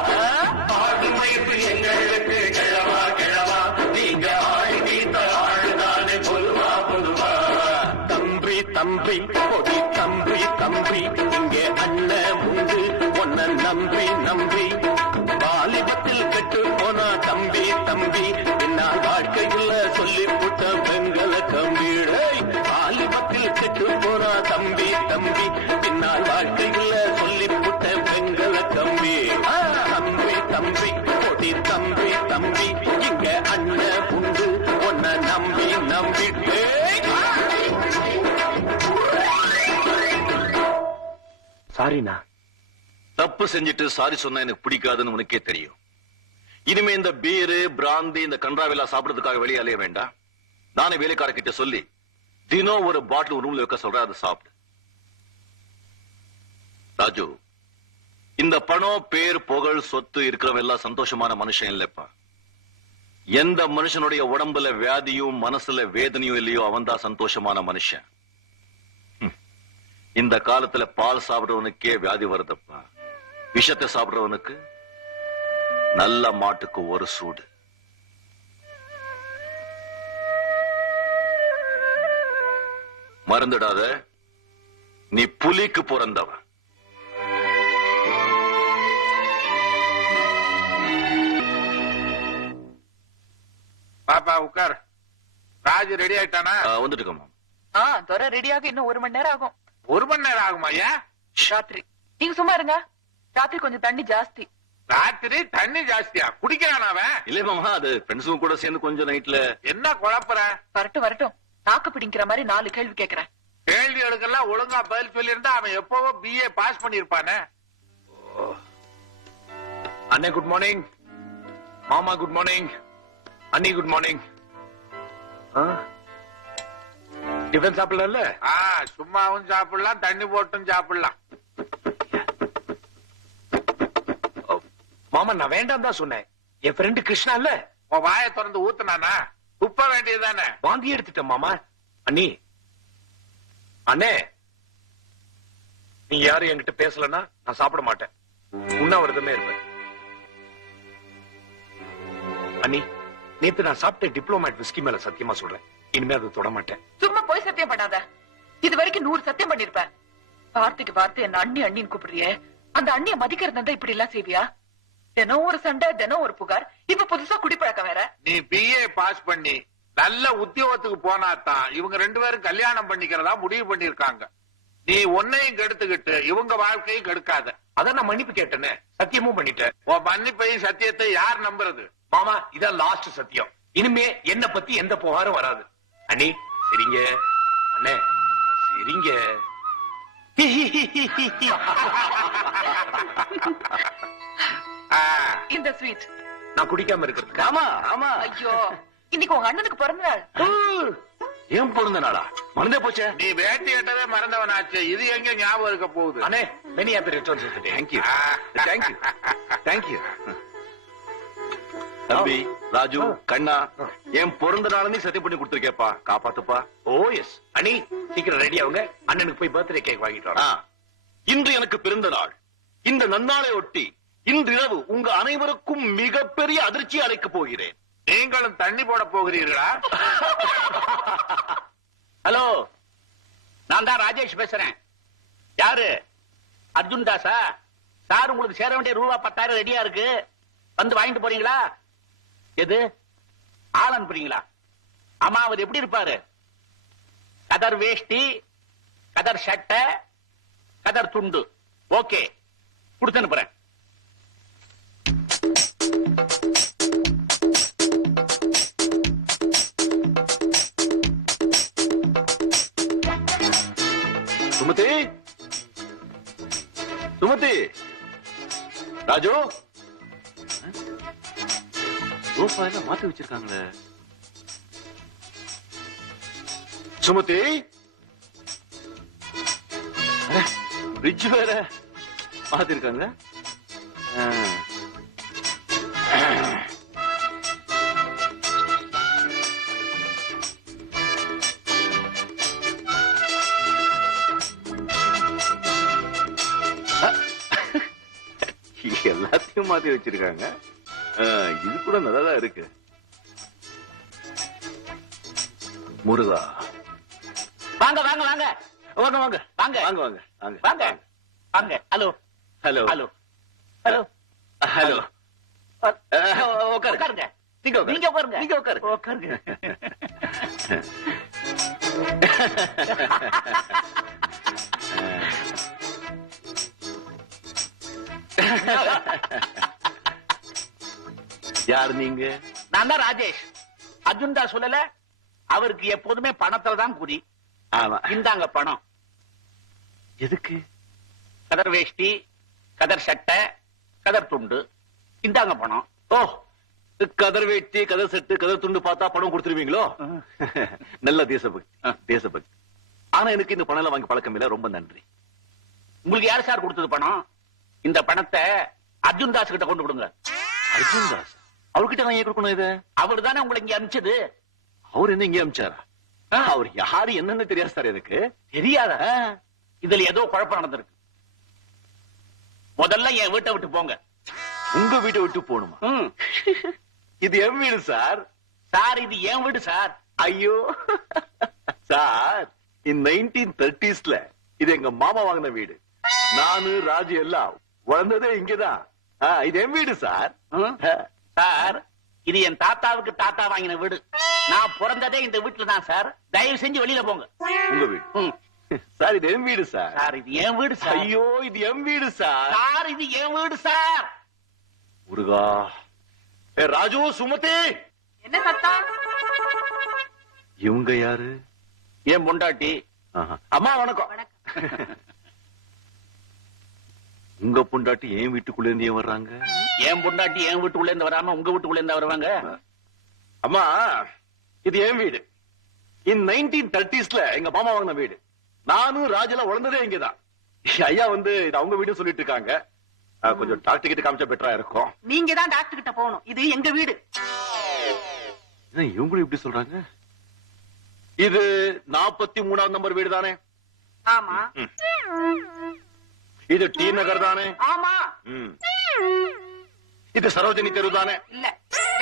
ஆடு வயசு எங்களுக்கு கிழவா கிழவா நீங்க ஆடு தீர்த்த ஆளுதானே பொதுவா பொதுவா தம்பி பொடி தம்பி தம்பி இங்கே அண்ணன் உண்டு ஒன்ன நம்பி நம்பி வாலிபத்தில் கெட்டு போனா தம்பி தம்பி பின்னால் வாழ்க்கையில் சொல்லி புட்ட பெங்கல கம்பீடு வாலிபத்தில் கெட்டு போனா தம்பி தம்பி பின்னால் வாழ்க்கையில் சொல்லி புட்ட பெங்கல கம்பி தம்பி தம்பி பொடி தம்பி தம்பி இங்க அண்ணன் உண்டு ஒன்ன நம்பி நம்பிட்டு சாரிண்ணா தப்பு செஞ்சுட்டு சாரி சொன்னா எனக்கு பிடிக்காதுன்னு உனக்கே தெரியும். இனிமே இந்த பீரு பிராந்தி இந்த கன்றாவெல்லாம் சாப்பிடுறதுக்காக வெளியே அலைய வேண்டாம். நானே வேலைக்காரர்கிட்ட சொல்லி தினம் ஒரு பாட்டில் ரூம்ல வைக்க சொல்றேன், அதை சாப்பிடு. ராஜு, இந்த பணம் பேர் புகழ் சொத்து இருக்கிறவன் எல்லாம் சந்தோஷமான மனுஷன் இல்லப்பா. எந்த மனுஷனுடைய உடம்புல வியாதியும் மனசுல வேதனையும் இல்லையோ அவன் தான் சந்தோஷமான மனுஷன். இந்த காலத்துல பால் சாப்பிடுறவனுக்கே வியாதி வருதப்பா. விஷத்தை சாப்பிடுறவனுக்கு நல்ல மாட்டுக்கு ஒரு சூடு. மறந்துடாத, நீ புலிக்கு பிறந்தவன். பாப்பா உட்கார். ராஜு ரெடி ஆயிட்டானா? வந்துட்டு இருக்கோம். துரை ரெடியாக இன்னும் 1 மணி நேரம் ஆகும். 1 மணி நேரம் ஆகுமா? ஏன்? ராத்திரி நீங்க சும்மா இருங்க. ராத்திரி கொஞ்சம் தண்ணி ஜாஸ்தி. ராத்திரி தண்ணி ஜாஸ்தியா? குடிக்கிறான் அவன்? இல்ல மாமா, அது ஃப்ரெண்ட்ஸும் கூட சேர்ந்து கொஞ்சம் நைட்ல. என்ன குழப்பற? வரட்டும் நாக்கு பிடிக்கிற மாதிரி 4 கேள்வி கேக்குறேன். கேள்விகளுக்கெல்லாம் ஒழுங்கா பதில் சொல்லியிருந்தா அவன் எப்பவோ BA பாஸ் பண்ணிருப்பானே. அண்ணே குட் மார்னிங். மாமா குட் மார்னிங். அண்ணி குட் மார்னிங். டிஃபன் சாப்பிடல? சும்மாவும் சாப்பிடலாம், தண்ணி போட்டும் சாப்பிடலாம். மாமா நான் வேண்டாம் தான் சொன்னேன். என் ஃப்ரெண்டு கிருஷ்ணா இல்ல, உன் வாயை திறந்து ஊத்துனானா? துப்ப வேண்டியதுதானே? வாந்தி எடுத்துட்டேன் மாமா. அண்ணி அண்ணே, நீங்க யாரும் என்கிட்ட பேசலன்னா நான் சாப்பிட மாட்டேன். உண்ணாவிரதமே இருப்பேன். அண்ணி, நேத்து நான் சாப்பிட்ட டிப்ளோமேட் விஸ்கி மேல சத்தியமா சொல்றேன், இனிமே அதை தொட மாட்டேன். சும்மா போய் சத்தியம் பண்ணாத. இது வரைக்கும் 100 சத்தியம் பண்ணிருப்பேன். வார்த்தைக்கு வார்த்தை என்ன அண்ணி அண்ணின்னு கூப்பிடுறியே, அந்த அண்ணிய மதிக்கிறது இருந்தா இப்படி எல்லாம் செய்வியா? தினம் ஒரு சண்டை, தினம் ஒரு புகார், இப்ப புதுசா குடிப்பழக்கம் வேற. நீ BA பாஸ் பண்ணி நல்ல உத்தியோகத்துக்கு போனாதான் இவங்க 2 பேரும் கல்யாணம் பண்ணிக்கிறதா முடிவு பண்ணிருக்காங்க. நீ உன்னையும் கெடுத்துக்கிட்டு இவங்க வாழ்க்கையும் கெடுக்காத. அதான் நான் மன்னிப்பு கேட்டேனே, சத்தியமும் பண்ணிட்டேன். உன் மன்னிப்பையும் சத்தியத்தை யார் நம்புறது? மாமா இதான் லாஸ்ட் சத்தியம். இனிமே என்ன பத்தி எந்த புகாரும் வராது. அண்ணி சரிங்க. அண்ணே சரிங்க. இந்த ஸ்வீட் நான் குடிக்காம இருக்கிறதுக்கு. ஆமா ஆமா. ஐயோ, இன்னைக்கு உங்க அண்ணனுக்கு பிறந்த நாள். ஏன் பிறந்த நாளா? மறந்தே போச்சே. நீ வேட்டி கட்டவே மறந்தவனாச்சு, இது எங்க ஞாபகம் இருக்க போகுது? அண்ணே many happy returns of the day. Thank you thank you thank you. தம்பி ராஜு, கண்ணா, என் பிறந்த நாளே சத்தியம் பண்ணி கொடுத்துருக்கேப்பா, காப்பாத்துப்பா. ஓ எஸ். அண்ணி சீக்கிரம் ரெடி ஆகுங்க, அண்ணனுக்கு போய் பர்த்டே கேக் வாங்கிட்டு வரேன். இன்று எனக்கு பிறந்த நாள். இந்த நன்னாளை ஒட்டி இன்று இரவு உங்க அனைவருக்கும் மிகப்பெரிய அதிர்ச்சி அளிக்கப் போகிறேன். நீங்களும் தண்ணி போட போகிறீர்களா? ஹலோ, நான் தான் ராஜேஷ் பேசுறேன். யாரு? அர்ஜுன் தாஸா? சார் உங்களுக்கு சேர வேண்டிய ரூபா 10,000 ரெடியா இருக்கு, வந்து வாங்கிட்டு போறீங்களா? எது ஆள் அனுப்புறீங்களா? ஆமா, அவர் எப்படி இருப்பாரு? கதர் வேஷ்டி, கதர் சட்டை, கதர் துண்டு. ஓகே, கொடுத்து அனுப்புறேன். சுமதி, சுமதி, ராஜு, சோஃபா எல்லாம் மாத்தி வச்சிருக்காங்களே. சுமதி, பிரிட்ஜ் வேற மாத்தி இருக்காங்க. எல்லாத்தையும் மாத்தி வச்சிருக்காங்க. இது கூட நல்லாதான் இருக்கு. முருகா, வாங்க வாங்க வாங்க வாங்க வாங்க வாங்க வாங்க வாங்க வாங்க வாங்க வாங்க. Hello hello hello hello hello. உட்காருங்க. நீங்க நீங்க உட்காருங்க. நீங்க உட்காருங்க. உட்காருங்க. யார் நீங்க? நான் தான் ராஜேஷ். அர்ஜுன் தாஸ் சொல்லல, அவருக்கு எப்போதுமே பணத்துல தான் குறி. ஆமா. இந்தாங்க பணம். எதுக்கு? கதர் வேஷ்டி, கதர் சட்டை, கதர் துண்டு. இந்தாங்க பணம். ஓ, கதர் வேட்டி, கதர் செட்டு, கதர் துண்டு பார்த்தா பணம் கொடுத்துருவீங்களோ? நல்ல தேசபக்தி, தேசபக்தி. ஆனா எனக்கு இந்த பணம் எல்லாம் வாங்கி பழக்கம் இல்ல. ரொம்ப நன்றி. உங்களுக்கு யார் சார் கொடுத்தது பணம்? இந்த பணத்தை அர்ஜுன் தாஸ் கிட்ட கொண்டு கொடுங்க. அர்ஜுன் தாஸ்? அவர்கிட்ட நான் ஏன் கொடுக்கணும் இதை? அவர் தானே உங்களை இங்க அனுப்பிச்சது. அவர் என்ன இங்க அனுப்பிச்சாரா? அவர் யாரு என்னன்னு தெரியாது சார் எனக்கு. தெரியாதா? இதுல ஏதோ குழப்பம் நடந்திருக்கு. முதல்ல என் வீட்டை விட்டு போங்க. உங்க வீட்டை விட்டு போகணுமா? இது என் வீடு சார். சார், இது என் வீடு சார். ஐயோ சார், இந்த 1930s இது எங்க மாமா வாங்கின வீடு. நானு ராஜு எல்லாம் வளர்ந்ததே இங்கதான். இது என் வீடு சார். சார், இது என் தாத்தாவுக்கு தாத்தா வாங்கின வீடு. நான் பிறந்ததே இந்த வீட்டுல தான் சார். தயவு செஞ்சு வெளியில போங்க. உங்க வீடு சார்? இது என் வீடு சார். சார் இது என் வீடு சார். ஐயோ, இது என் வீடு சார். சார் இது என் வீடு சார். முருகா. ராஜு, சுமதி. என்ன சத்தம்? இவங்க யாரு? என் பொண்டாட்டி. அம்மா வணக்கம். உங்க பொண்டாட்டி என் வீட்டுக்குள்ள இருந்து ஏன் வர்றாங்க? என் பொண்டாட்டி என் வீட்டுக்குள்ள இருந்து வராம உங்க வீட்டுக்குள்ள இருந்து வருவாங்க? அம்மா, இது என் வீடு. இன் 1930s எங்க மாமா வாங்கின வீடு. நானும் ராஜெல்லாம் வளர்ந்ததே இங்கதான். ஐயா வந்து இது அவங்க வீடு சொல்லிட்டு இருக்காங்க. கொஞ்சம் டாக்டர் கிட்ட காமிச்சா பெட்டரா இருக்கும். நீங்க தான் டாக்டர் கிட்ட போகணும். இது எங்க வீடு. இவங்களும் இப்படி சொல்றாங்க. இது 43ஆம் நம்பர் வீடு தானே? ஆமா. இது டி நகர் தானே? ஆமா. இது சரோஜினி தெரு தானே? இல்ல,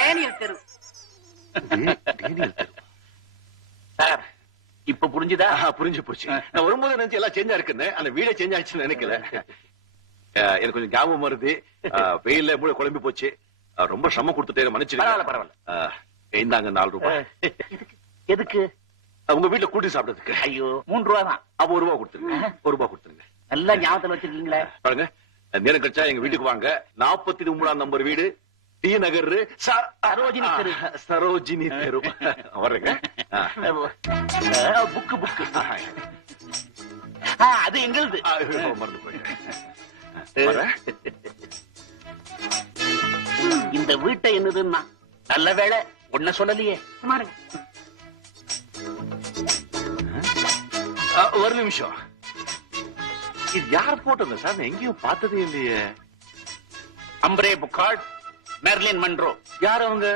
டேனியல் தெரு. சார் இப்ப புரிஞ்சுதா? புரிஞ்சு போச்சு. நான் வரும்போது நினைச்சு எல்லாம் சேஞ்சா இருக்குன்னு, அந்த வீடே சேஞ்ச் ஆயிடுச்சுன்னு நினைக்கல. எனக்கு கொஞ்சம் ஞாபகம் வருது. வெயில்ல மூளை குழம்பி போச்சு. ரொம்ப சிரமம் கொடுத்துட்டே மன்னிச்சு. பரவாயில்ல. இந்தாங்க 4 ரூபாய். எதுக்கு? உங்க வீட்டுல கூட்டி சாப்பிடுறதுக்கு. ஐயோ, 3 ரூபா தான். அப்ப 1 ரூபா கொடுத்துருங்க. 1 ரூபா கொடுத்துருங்க. நல்லா ஞாபகத்துல வச்சிருக்கீங்களே. பாருங்க, நேரம் கழிச்சா எங்க வீட்டுக்கு வாங்க. 43ஆம் நம்பர் வீடு, டி நகர், சரோஜினி தெரு. சரோஜினி தெரு. வர்றேங்க. Book book. அது எங்களுது. மறந்து போயிட்டேன். இந்த வீட்டை என்னதுன்னா நல்ல வேளை ஒன்ன சொல்லலையே. ஒரு நிமிஷம். இது யார் போட்டது சார்? நான் எங்கேயும் பார்த்ததே இல்லையே. அம்ரே புக்கார்ட், மெர்லின் மன்ரோ. யார் அவங்க?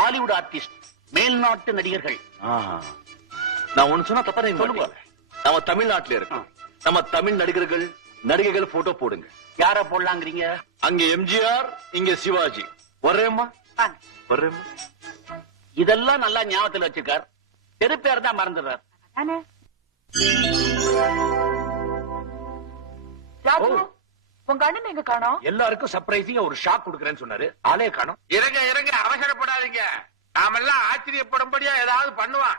ஹாலிவுட் ஆர்டிஸ்ட், மேல்நாட்டு நடிகர்கள். நான் ஒண்ணு சொன்னா தப்பா சொல்லுங்க. நம்ம தமிழ்நாட்டுல இருக்கோம். நம்ம தமிழ் நடிகர்கள் நடிகைகள் போட்டோ போடுங்க. யார போடலாங்கிறீங்க? அங்க எம்ஜிஆர், இங்க சிவாஜி. வரேம்மா, வரேம்மா. இதெல்லாம் நல்லா ஞாபகத்துல வச்சிருக்கார். தெரு பேர் தான் மறந்துடுறார். ராஜு, உங்க அண்ணன் எங்க காணோம்? எல்லாருக்கும் சர்ப்ரைசிங்கா ஒரு ஷாக் கொடுக்கறேன்னு சொன்னாரு. ஆளே காணோம். இறங்க அவசரப்படாதீங்க. நாமெல்லாம் ஆச்சரியப்படும்படியா ஏதாவது பண்ணுவான்.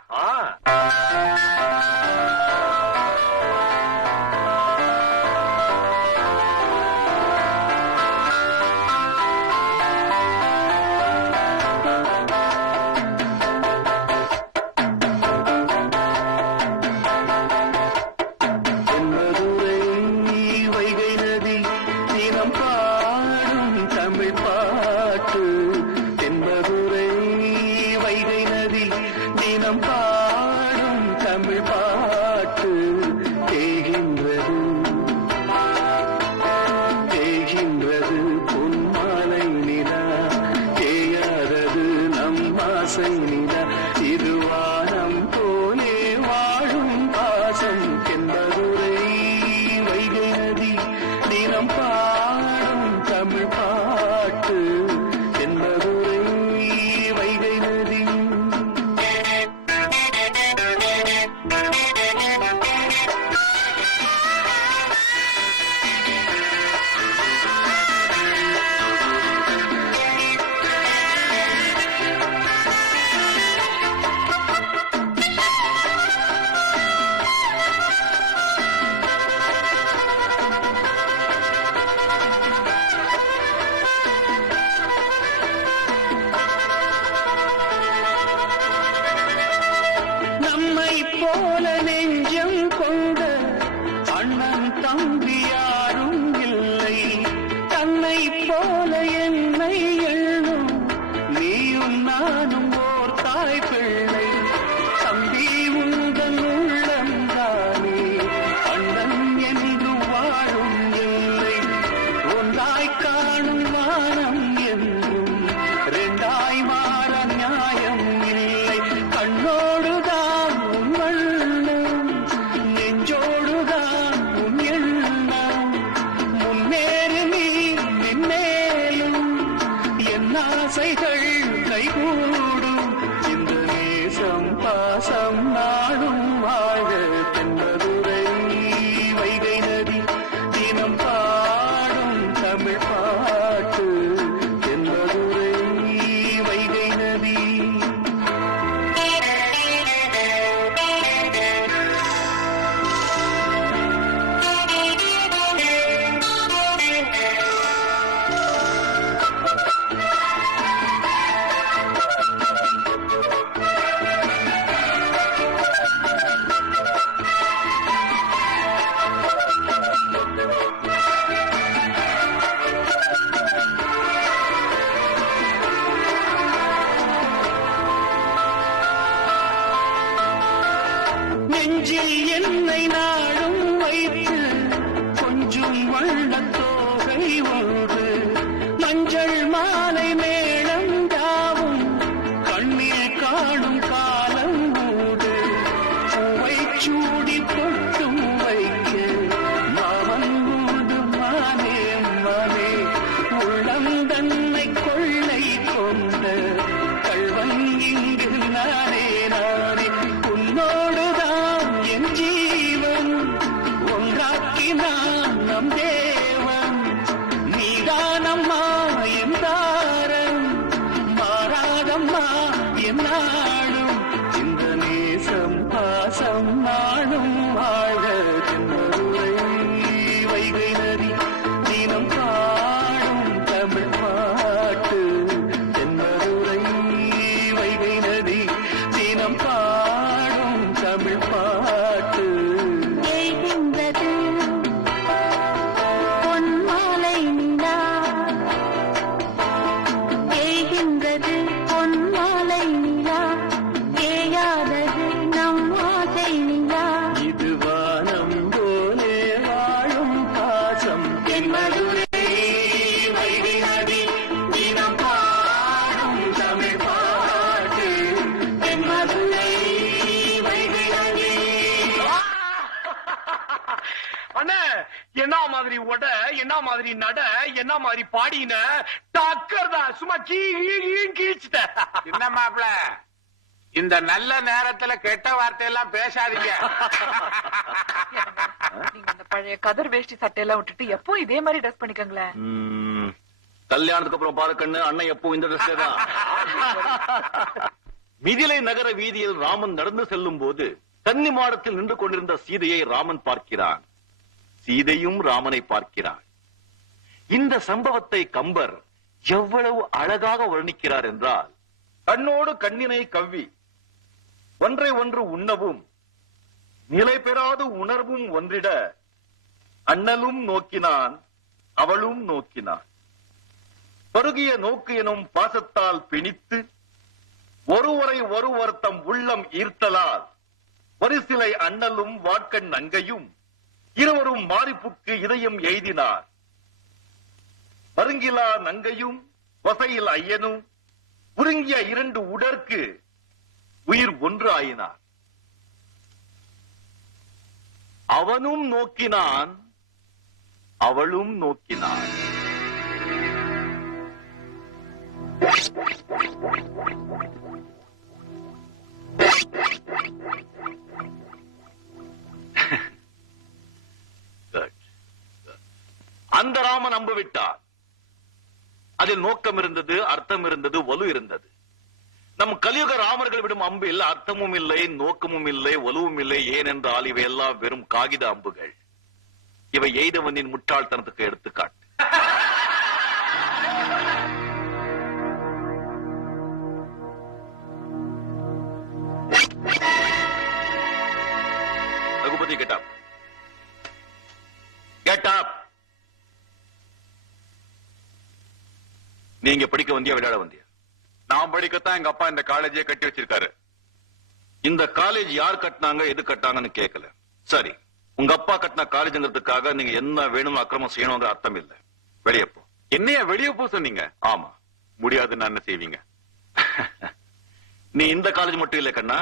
தமிழ் பாட்டு என்பதுரை வைகை நெஞ்சில் என்னை நாடும் வைத்து கொஞ்சம் வண்ணத்தோகை ஒன்று மஞ்சள் மாலை மேளம் யாவும் கண்ணில் காணும் காலம் ஊடு பூவை சூடி பொட்டும் வைக்க மாமன் ஊடு மானே மானே உள்ளம் தன்னை கொள்ளை கொண்ட கள்வன் இங்கு நானே நானே உன்னோடுதான் என் ஜீவன் ஒன்றாக்கினான் நம் தேவன் நீதானம்மா என் தாரம் மாறாதம்மா என் நாடும் இந்த நேசம் பாசம் நாடும் வாழ தென்மதுரை வைகை நதி தினம் பாடும் தமிழ் பாட்டு தென்மதுரை வைகை நதி தினம் பாடும் தமிழ் பாட்டு ஏகின்றது பொன்மாலை நிலா ஏகின்றது பொன்மாலை நிலா ஏயாதது நம் ஆசை நிலா இது வானம் போலே வாழும் பாசம் தென்மதுரை வைகை நதி தினம் பாடும் தமிழ் பாட்டு தென்மதுரை வைகை நதி. அண்ணே என்ன மாதிரி உட என்ன மாதிரி நட என்ன மாதிரி பாடின டக்கர் தான் சும்மா கீழ்ச்சிட்ட. என்ன மாப்பிள, இந்த நல்ல நேரத்துல கெட்ட வார்த்தையெல்லாம் பேசாதீங்க. நீங்க அந்த பழைய கதர் வேஷ்டி சட்டையெல்லாம் விட்டுட்டு எப்போ இதே மாதிரி ட்ரெஸ் பண்ணிக்கங்களேன். கல்யாணத்துக்கு அப்புறம் பாரு கண்ணு, அண்ணன் எப்போ இந்த ட்ரெஸ்ல தான். மிதிலை நகர வீதியில் ராமன் நடந்து செல்லும் போது கன்னி மாடத்தில் நின்று கொண்டிருந்த சீதையை ராமன் பார்க்கிறான். சீதையும் ராமனை பார்க்கிறான். இந்த சம்பவத்தை கம்பர் எவ்வளவு அழகாக வர்ணிக்கிறார் என்றால், கண்ணோடு கண்ணினை கவ்வி ஒன்றை ஒன்று உண்ணவும் நிலை பெறாது உணர்வும் ஒன்றிட அண்ணலும் நோக்கினான் அவளும் நோக்கினான். பருகிய நோக்கு எனும் பாசத்தால் பிணித்து ஒருவரை ஒருவர் தம் உள்ளம் ஈர்த்தலால் ஒரு சிலை அண்ணலும் வாட்கண் நங்கையும் இருவரும் மாறிப்புக்கு இதயம் எய்தினார். மருங்கிலா நங்கையும் வசையில் ஐயனும் உருங்கிய இரண்டு உடற்கு உயிர் ஒன்று ஆயினார். அவனும் நோக்கினான் அவளும் நோக்கினான். அந்த ராமன் அம்பு விட்டார். அதில் நோக்கம் இருந்தது, அர்த்தம் இருந்தது, வலு இருந்தது. நம் கலியுக ராமர்கள் விடும் அம்பில் அர்த்தமும் இல்லை, நோக்கமும் இல்லை, வலுவும் இல்லை. ஏனென்றால் இவை எல்லாம் வெறும் காகித அம்புகள். இவை எய்தவனின் முட்டாள்தனத்துக்கு எடுத்துக்காட்டு. Raghupathi get up. Get up. நீங்க படிக்க வந்தியா விளையாட வந்தியா? நான் படிக்கத்தான் எங்க அப்பா இந்த காலேஜே கட்டி வச்சிருக்காரு. இந்த காலேஜ் யார் கட்டினாங்க, எது கட்டாங்கன்னு கேட்கல. சரி, உங்க அப்பா கட்டின காலேஜ்ங்கிறதுக்காக நீங்க என்ன வேணும் அக்கிரமம் செய்யணுங்கிற அர்த்தம் இல்ல. வெளியே போ. என்னையா வெளியே போ சொன்னீங்க? ஆமா. முடியாதுன்னு என்ன செய்வீங்க? நீ இந்த காலேஜ் மட்டும் இல்ல கண்ணா,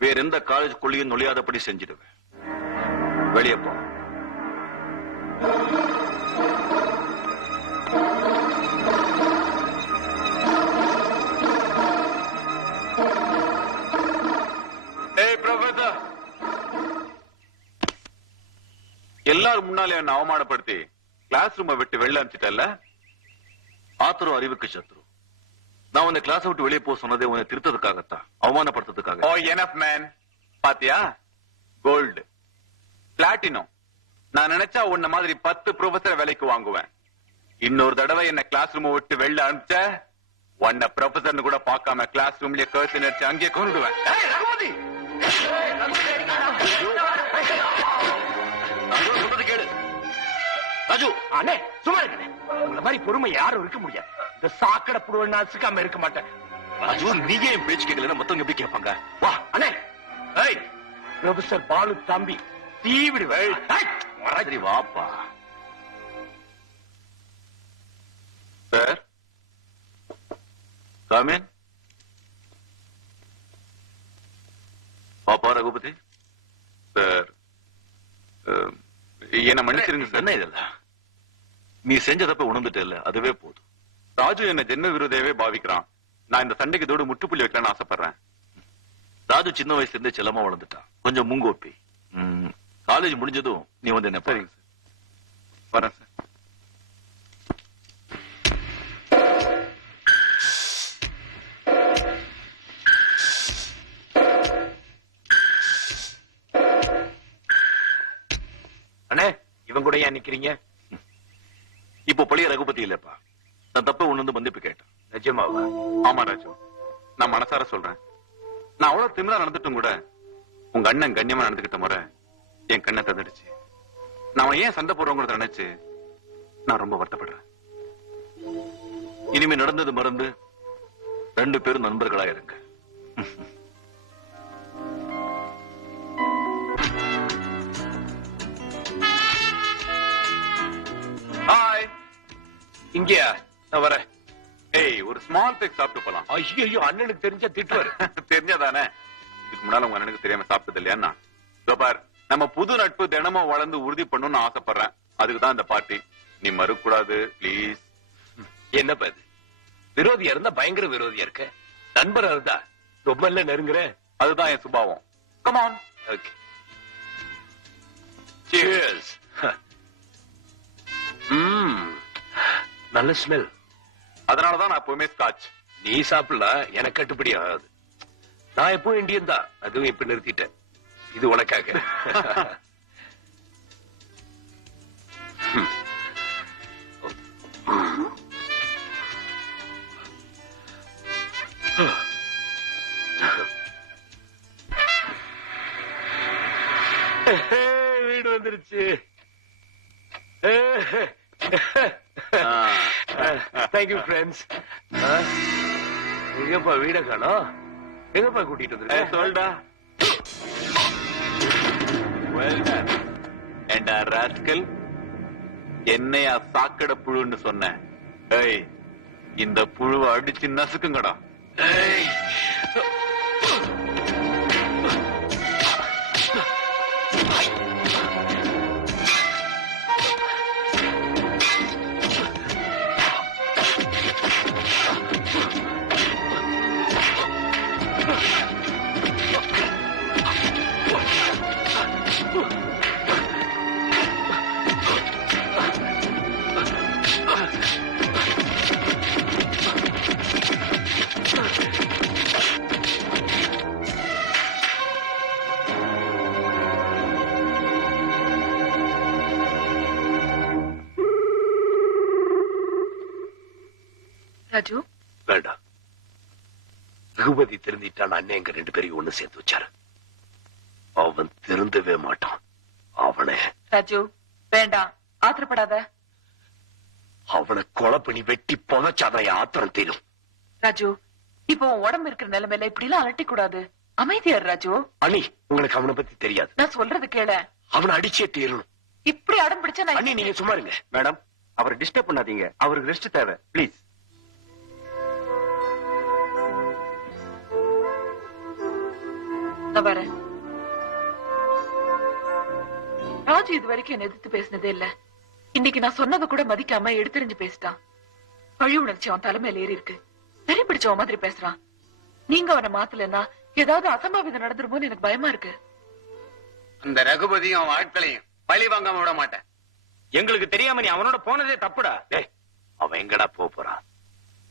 வேற எந்த காலேஜுக்குள்ளேயும் நுழையாதபடி செஞ்சிடுவேன். வெளியே போ. எல்லாரும் முன்னாலே என்ன அவமானப்படுத்தி கிளாஸ் ரூமை விட்டு வெளில அனுப்பிச்சிட்டல்ல? ஆத்திரம் அறிவுக்கு சத்ரு. நான் உன்னை கிளாஸ் விட்டு வெளியே போக சொன்னதே உன்னை திருத்ததுக்காகத்தான், அவமானப்படுத்துறதுக்காக. ஓ எனஃப் மேன். பாத்தியா, கோல்டு பிளாட்டினம். நான் நினைச்சா உன்ன மாதிரி 10 ப்ரொஃபஸரை வேலைக்கு வாங்குவேன். இன்னொரு தடவை என்ன கிளாஸ் ரூமை விட்டு வெளில அனுப்பிச்ச உன்ன ப்ரொஃபஸர்னு கூட பார்க்காம கிளாஸ் ரூம்லயே கர்சி நினைச்சு அங்கேயே கொண்டுடுவேன். கேளு ராஜு. அண்ணே சும்மா இருக்க. உங்களை மாதிரி பொறுமை யாரும் இருக்க முடியாது. இந்த சாக்கடை புடுவல் நசுக்காம இருக்க மாட்டேன். ராஜு, நீங்க என் பேச்சு கேட்கலன்னா மத்தவங்க எப்படி கேட்பாங்க? வா அண்ணே. ஏய் ப்ரொஃபசர் பாலு தம்பி தீவிடுவேன். சரி வாப்பா. Sir come on. பாப்பா ரகுபதி. சார் என்ன மன்னிச்சிருங்க சார். என்ன இதெல்லாம்? நீ செஞ்சதப்ப உணர்ந்துட்டே, அதுவே போதும். ராஜு என்ன ஜென்ம விரோதையவே பாவிக்கிறான். நான் இந்த சண்டைக்கு இதோடு முற்றுப்புள்ளி வைக்கலாம்னு ஆசைப்படுறேன். ராஜு சின்ன வயசுல இருந்தே செல்லமா வளர்ந்துட்டான். கொஞ்சம் முங்கோப்பி. காலேஜ் முடிஞ்சதும் நீ வந்து என்ன. சரிங்க சார், வரேன் சார். அண்ணே, இவன் கூட ஏன் நிக்கிறீங்க? இப்போ பழைய ரகுபதி இல்லப்பா. நான் தப்ப உணர்ந்து மன்னிப்பு கேட்டேன். நிஜமாவா? ஆமா ராஜு, நான் மனசார சொல்றேன். நான் அவ்வளவு திமிரா நடந்துட்டும் கூட உங்க அண்ணன் கண்ணியமா நடந்துகிட்ட முறை என் கண்ணை தந்துடுச்சு. நான் ஏன் சண்டை போடுறவங்க நினைச்சு நான் ரொம்ப வருத்தப்படுறேன். இனிமே நடந்தது மறந்து 2 பேரும் நண்பர்களா இருங்க. ஹாய். இங்கயா? நான் வரேன். ஏய், ஒரு ஸ்மால் பேக் சாப்பிட்டு போலாம். ஐயோ, அண்ணனுக்கு தெரிஞ்சா திட்டுவாரு. தெரிஞ்சாதானே. இதுக்கு முன்னால உங்க அண்ணனுக்கு தெரியாம சாப்பிட்டது இல்லையா? பார், நம்ம புது நட்பு தினமும் வளர்ந்து உறுதி பண்ணணும்னு ஆசைப்படுறேன். அதுக்குதான் இந்த பார்ட்டி. நீ மறுக்கூடாது பிளீஸ். என்ன பாது, விரோதியா இருந்தா பயங்கர விரோதியா இருக்க, நண்பரா இருந்தா ரொம்ப இல்ல நெருங்குற. அதுதான் என் சுபாவம். Come on. Okay, cheers. நல்ல ஸ்மெல். அதனாலதான் நான் எப்பவுமே ஸ்காட்ச். நீ சாப்பிடலாம், எனக்கு கட்டுப்படி ஆகாது. நான் எப்பவும் இந்தியன் தான், அதுவும் இப்ப நிறுத்திட்டேன். இது உனக்காக. வீடு வந்துருச்சு. Thank you friends. எங்கப்பா வீட காணோம்? எங்கப்பா கூட்டிட்டு வந்துருக்க? சொல்டா. Well done. ஏண்டா ராஸ்கல், என்னையா சாக்கடை புழுன்னு சொன்ன? ஏய், இந்த புழுவை அடிச்சு நசுக்குங்கடா. ஏய், ராஜு, வேண்டாம். ரகுபதி திருந்திட்டான். அண்ணன் எங்க 2 பேரையும் ஒண்ணு சேர்த்து வச்சாரு. அவன் திருந்தவே மாட்டான். அவனை ராஜு வேண்டாம், ஆத்திரப்படாத. அவனை கொலை பண்ணி வெட்டி புதைச்சாதான் ஆத்திரம் தீரும். ராஜு, இப்போ உன் உடம்பு இருக்கிற நிலைமையில இப்படி எல்லாம் அலட்டி கூடாது. அமைதியார் ராஜு. அண்ணி, உங்களுக்கு அவனை பத்தி தெரியாது. நான் சொல்றது கேள. அவனை அடிச்சே தீரணும். இப்படி அடம் பிடிச்சா நான் அண்ணி, நீங்க சும்மா இருங்க. மேடம், அவரை டிஸ்டர்ப் பண்ணாதீங்க. அவருக்கு ரெஸ்ட் தேவை. ப்ளீஸ். நான் வரேன். ராஜு இது வரைக்கும் என்ன எதிர்த்து பேசினதே இல்ல. இன்னைக்கு நான் சொன்னதை கூட மதிக்காம எடுத்தெறிஞ்சு பேசிட்டான். பழி உணர்ச்சி அவன் தலைமையில ஏறி இருக்கு. வெறி பிடிச்சவன் மாதிரி பேசுறான். நீங்க அவனை மாத்தலன்னா ஏதாவது அசம்பாவிதம் நடந்துருமோன்னு எனக்கு பயமா இருக்கு. அந்த ரகுபதியும் அவன் ஆட்களையும் பழி வாங்காம விட மாட்டேன். எங்களுக்கு தெரியாம நீ அவனோட போனதே தப்புடா. அவன் எங்கடா போறான்?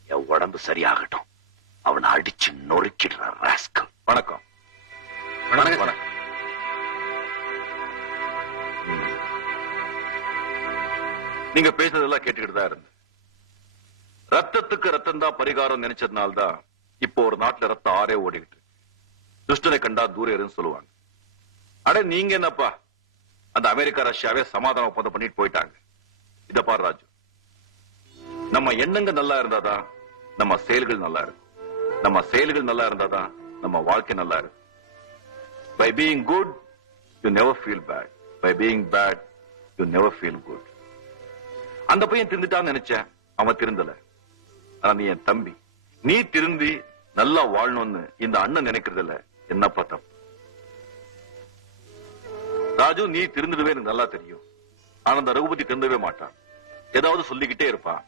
என் உடம்பு சரியாகட்டும், அவனை அடிச்சு நொறுக்கிடுற ராஸ்கல். வணக்கம். வணக்கம். நீங்க பேசுனதெல்லாம் கேட்டுக்கிட்டு தான் இருந்தேன். ரத்தத்துக்கு ரத்தம் தான் பரிகாரம் நினைச்சதுனால்தான் இப்போ ஒரு நாட்டுல ரத்தம் ஆறே ஓடிக்கிட்டு. துஷ்டனை கண்டா தூரம் இருன்னு சொல்லுவாங்க. அட நீங்க என்னப்பா, அந்த அமெரிக்கா ரஷ்யாவே சமாதான ஒப்பந்தம் பண்ணிட்டு போயிட்டாங்க. இத பாரு ராஜு, நம்ம எண்ணங்க நல்லா இருந்தாதான் நம்ம செயல்கள் நல்லா இருக்கும். நம்ம செயல்கள் நல்லா இருந்தாதான் நம்ம வாழ்க்கை நல்லா இருக்கும். By being good, you never feel bad. By being bad, you never feel good. அந்த பையன் திருந்துட்டான்னு நினைச்சேன், அவன் திருந்தல. ஆனா நீ என் தம்பி, நீ திருந்தி நல்லா வாழணும்னு இந்த அண்ணன் நினைக்கிறதுல என்னப்பா தப்பு? ராஜு, நீ திருந்துடுவே எனக்கு நல்லா தெரியும். ஆனா அந்த ரகுபதி திருந்தவே மாட்டான். ஏதாவது சொல்லிக்கிட்டே இருப்பான்.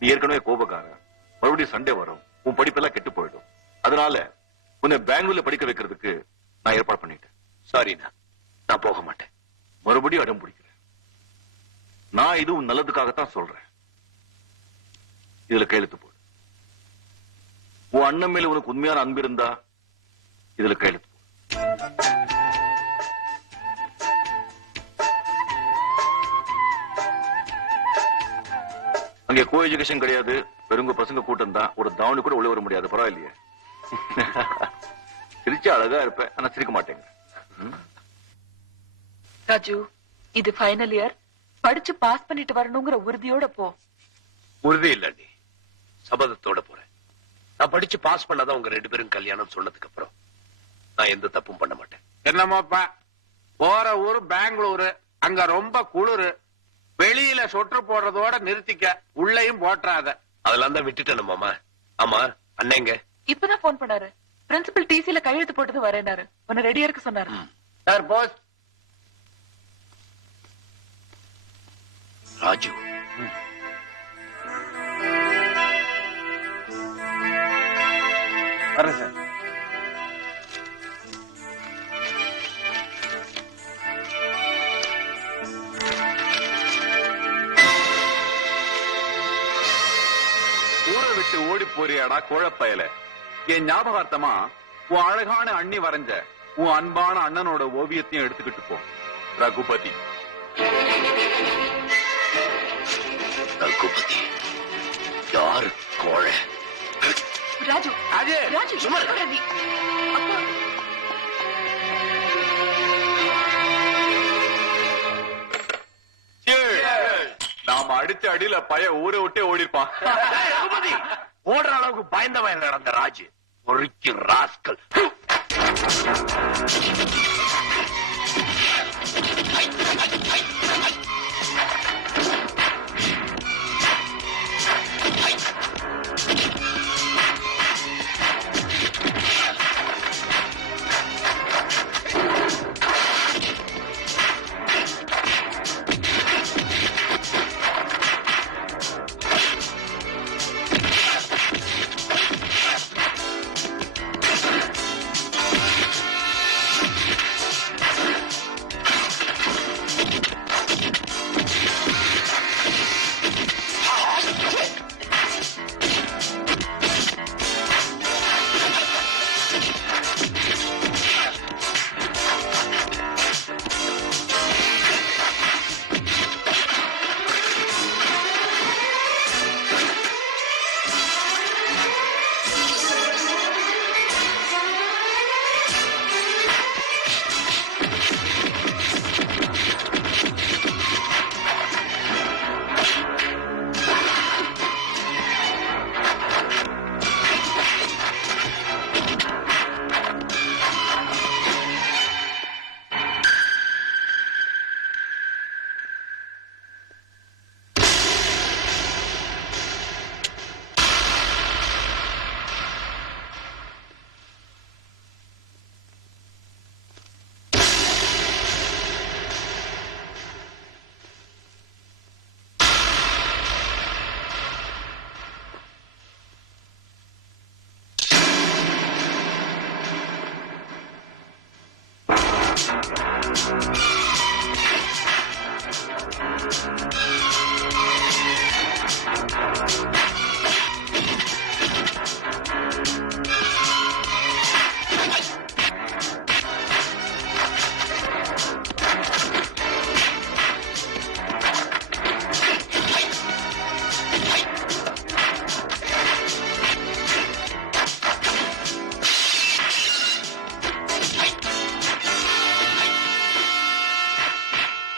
நீ ஏற்கனவே கோபக்காரன், மறுபடியும் சண்டே வரும், உன் படிப்பெல்லாம் கெட்டு போயிடும். அதனால உன்னை பெங்களூர்ல படிக்க வைக்கிறதுக்கு நான் ஏற்பாடு பண்ணிட்டேன். சாரிண்ணா, நான் போக மாட்டேன். மறுபடியும் அடம் பிடிக்கிறேன். நான் இது உன் நல்லதுக்காகத்தான் சொல்றேன். இதுல கையெழுத்து போடு. உன் அண்ணன் மேல உனக்கு உண்மையான அன்பு இருந்தா இதுல கையெழுத்து போடு. அங்க கோ எஜுகேஷன் கிடையாது, பெருங்க பசங்க கூட்டம் தான். ஒரு தாவணி கூட உள்ள வர முடியாது. பரவாயில்லையே. சிரிச்சா அழகா இருப்பேன், ஆனா சிரிக்க மாட்டேங்க. ராஜு, இது ஃபைனல் இயர், படிச்சு பாஸ் பண்ணிட்டு வரணுங்கிற உறுதியோட போ. உறுதி இல்ல நீ, சபதத்தோட போறேன். நான் படிச்சு பாஸ் பண்ணாதான் உங்க 2 பேரும் கல்யாணம் சொன்னதுக்கு அப்புறம் நான் எந்த தப்பும் பண்ண மாட்டேன். என்னமோப்பா, போற ஊரு பெங்களூரு, அங்க ரொம்ப குளிரு. வெளியில சொட்டு போடுறதோட நிறுத்திக்க, உள்ளேயும் போட்டுறாத. அதெல்லாம் தான் விட்டுட்டேன் மாமா. ஆமா, அண்ணங்க இப்பதான் போன் பண்ணாரு. பிரின்சிபல் டிசில கையெழுத்து போட்டது வரேனாரு. உன்னை ரெடியா இருக்க சொன்னாரு. Sir post. ராஜு, வரேன் சார். ஊரை விட்டு ஓடி போறியாடா கோழப்பயல. என் ஞாபகார்த்தமா உன் அழகான அண்ணி வரைஞ்ச உன் அன்பான அண்ணனோட ஓவியத்தையும் எடுத்துக்கிட்டு போ. ரகுபதி. ரகுபதி யாரு? கோழ. ராஜு, ராஜு, ராஜு, சும்மா இரு. ரவி. அப்பா. நாம அடிச்ச அடியில பைய ஊரை விட்டே ஓடிப்பான். ரகுபதி, ஓடுற அளவுக்கு பயந்தவன் நடந்த ராஜு. ஒருக்கி ராஸ்கல்.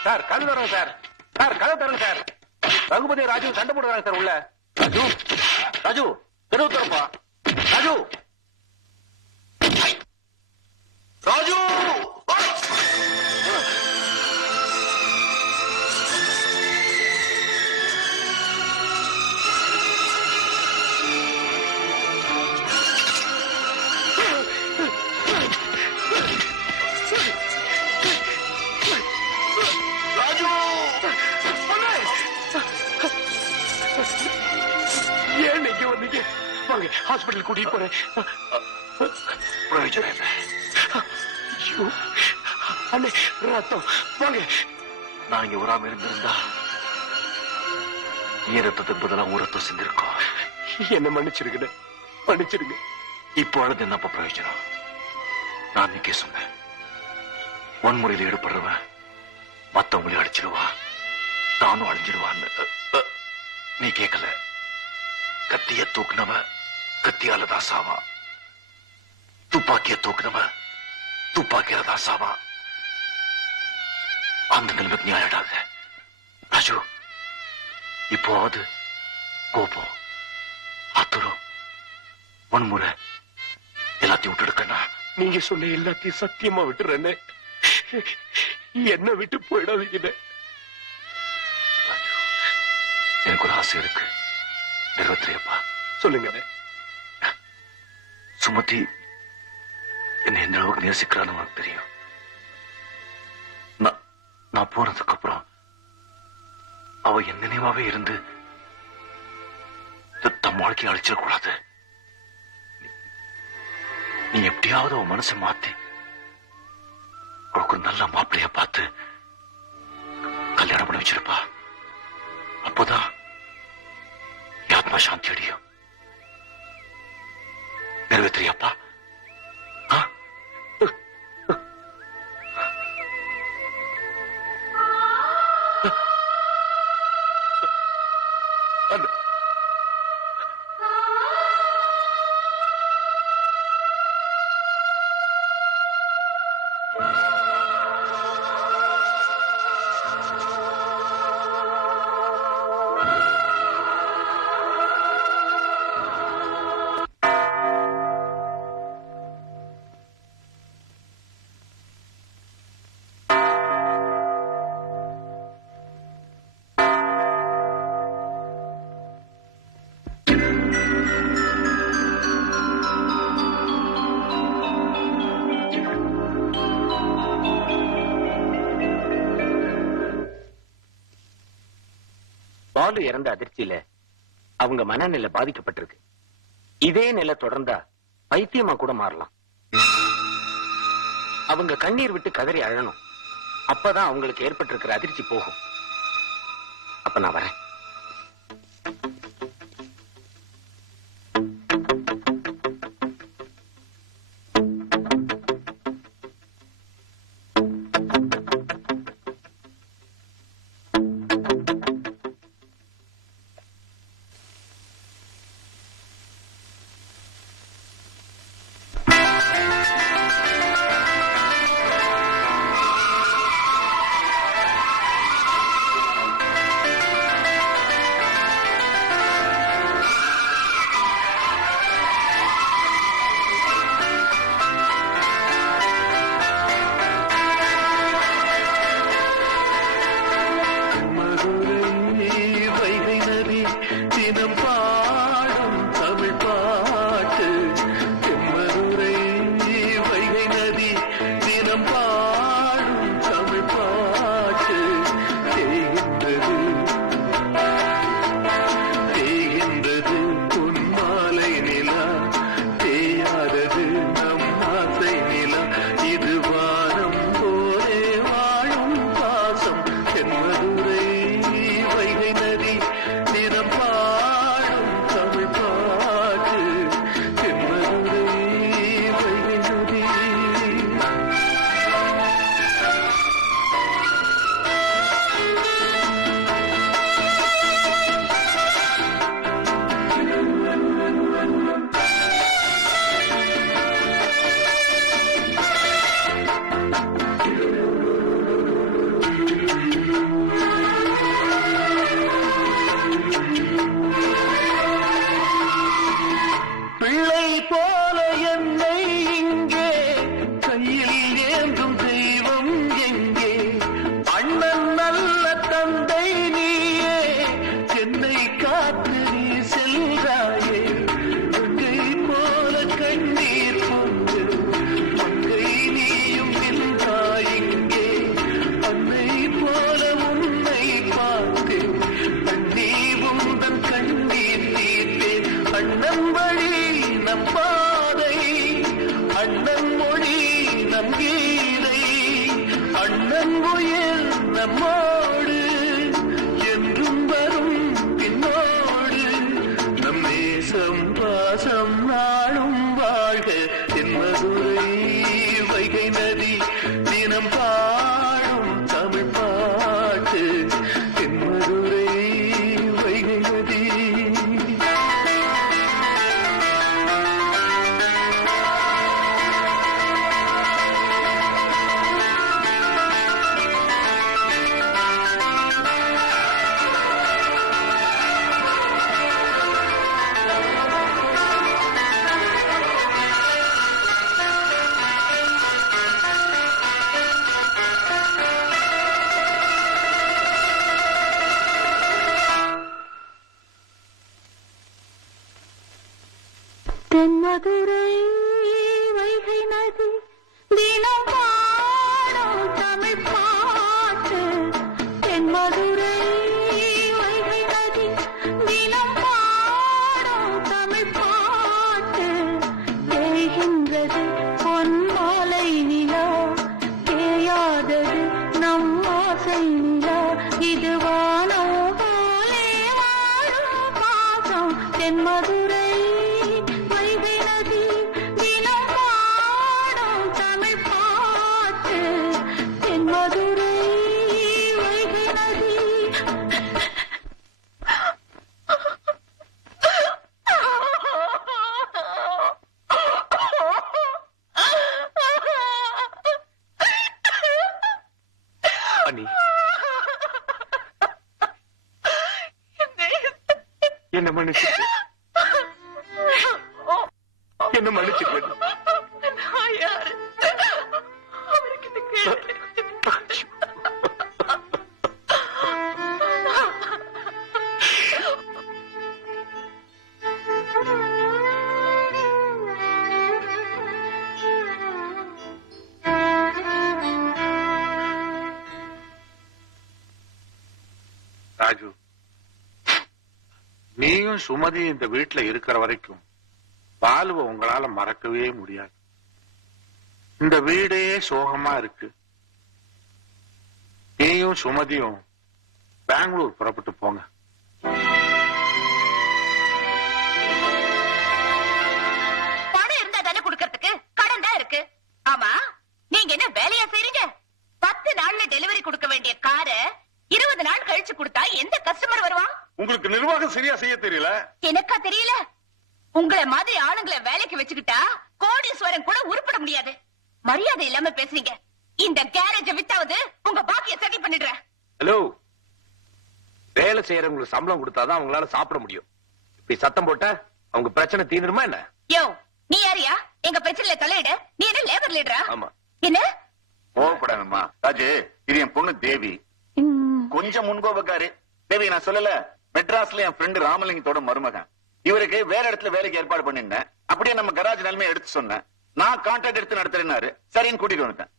சார், கதை தரணும் சார். சார், கதை தரணும் சார். ரகுபதி ராஜு சண்டை போடுறாங்க சார் உள்ள. ராஜு, ராஜு, தெருவு திறப்பா. ராஜு, ராஜு ஏன் இங்க வந்தீங்க? வாங்க ஹாஸ்பிட்டல் கூட்டிட்டு போறேன். பிரயோஜனம் இல்லை. ஐயோ, அண்ணே ரத்தம். வாங்க. நான் இங்க வராம இருந்திருந்தா என் ரத்தத்துக்கு பதிலாக உன் ரத்தம் செஞ்சிருக்கோம். என்ன மன்னிச்சிருங்க, மன்னிச்சிருங்க. இப்போ அழுது என்னப்பா பிரயோஜனம்? நான் அன்னைக்கே சொன்னேன், வன்முறையில் ஈடுபடுறவன் மத்தவங்களை அடிச்சிடுவா, தானும் அழிஞ்சிடுவான்னு. நீ கேட்கல. கத்திய தூக்குனவ கத்தியால தான் சாவா, துப்பாக்கிய தூக்குனவ துப்பாக்கியால தான் சாவா. அந்த நிலைமைக்கு நீ அழாத ராஜு. இப்போது கோபம், ஆத்துரம், வன்முறை எல்லாத்தையும் விட்டுடுக்கண்ணா. நீங்க சொன்ன எல்லாத்தையும் சத்தியமா விட்டுறேன்னு. என்ன விட்டு போயிடாதீங்க. எனக்கு ஒரு ஆசை இருக்கு, நிறைவேற்றியப்பா. சொல்லுங்க. சுமதி என்ன எந்த அளவுக்கு நேசிக்கிறான்னு உனக்கு தெரியும். நான் போனதுக்கு அப்புறம் அவ என் நினைவாவே இருந்து தம் வாழ்க்கையை அழிச்சிடக்கூடாது. நீ எப்படியாவது அவன் மனசை மாத்தி அவளுக்கு ஒரு நல்ல மாப்பிள்ளைய பார்த்து கல்யாணம் பண்ணி வச்சிருப்பா. அப்போதான் ஆத்மா சாந்தி அடையும். நிறைவேற்றியப்பா. பாலு இறந்த அதிர்ச்சியில அவங்க மனநிலை பாதிக்கப்பட்டிருக்கு. இதே நிலை தொடர்ந்தா பைத்தியமா கூட மாறலாம். அவங்க கண்ணீர் விட்டு கதறி அழணும். அப்பதான் அவங்களுக்கு ஏற்பட்டிருக்கிற அதிர்ச்சி போகும். அப்ப நான் வரேன். நன்முயல் நம்மோடு என்றும் வரும் பின்னோடு நம் நேசம் பாசம் நாளும் வாழ்க என் மதுரை வைகை நதி தினம் பாடும் தமிழ் பாட்டு என் மதுரை வைகை நதி. தென்மதுரை வைகை நதி தினம் பாடும் தமிழ் பாட்டு தென்மதுரை வைகை நதி தினம் பாடும் தமிழ் பாட்டு தேய்கின்றது பொன்மாலை நிலா தேயாதது நம் ஆசை நிலா இது வானம் போலே வாழும் பாசம் தென்மதுரை வைகை நதி தினம் பாடும் தமிழ் பாட்டு தென்மதுரை வைகை நதி. அண்ணி என்ன மன்னிச்சிட்டு என்ன மன்னிச்சுக்க. ராஜு, நீயும் சுமதி இந்த வீட்டுல இருக்கிற வரைக்கும் பாலுவை உங்களால மறக்கவே முடியாது. இந்த வீடே சோகமா இருக்கு. நீயும் சுமதியும் பெங்களூர் புறப்பட்டு போங்க. பணம் இருந்தா தானே குடுக்கறதுக்கு, கடன் தான் இருக்கு. ஆமா, நீங்க என்ன வேலையா செய்றீங்க? 10 நாள்ல டெலிவரி கொடுக்க வேண்டிய காரை 20 நாள் கழிச்சு கொடுத்தா எந்த கஸ்டமர் வருவான்? உங்களுக்கு நிர்வாகம் சரியா செய்ய தெரியல. எனக்கா தெரியல? உங்களை மாதிரி ஆளுங்களை வேலைக்கு வச்சுக்கிட்டா கோடீஸ்வரன் கூட உருப்பட முடியாது. மரியாதை இல்லாம பேசுறீங்க. இந்த கேரேஜ வித்தாவது உங்க பாக்கிய சரி பண்ணிடுறேன். ஹலோ, வேலை செய்யறவங்களுக்கு சம்பளம் கொடுத்தாதான் அவங்களால சாப்பிட முடியும். இப்படி சத்தம் போட்டா அவங்க பிரச்சனை தீர்ந்துருமா என்ன? யோ, நீ யாரியா எங்க பிரச்சனையில தலையிட? நீ என்ன லேபர் லீடரா? ஆமா. என்ன கோவப்படாதம்மா. ராஜு, இது என் பொண்ணு தேவி. கொஞ்சம் முன்கோபக்காரு. தேவி, நான் சொல்லல, மெட்ராஸ்ல என் ஃப்ரெண்டு ராமலிங்கத்தோட மருமகன். இவருக்கு வேற இடத்துல வேலைக்கு ஏற்பாடு பண்ணிருந்தேன். அப்படியே நம்ம கராஜ் நிலைமையை எடுத்து சொன்னேன். நான் கான்ட்ராக்ட் எடுத்து நடத்துறேன்னாரு. சரின்னு கூட்டிட்டு வந்துட்டேன்.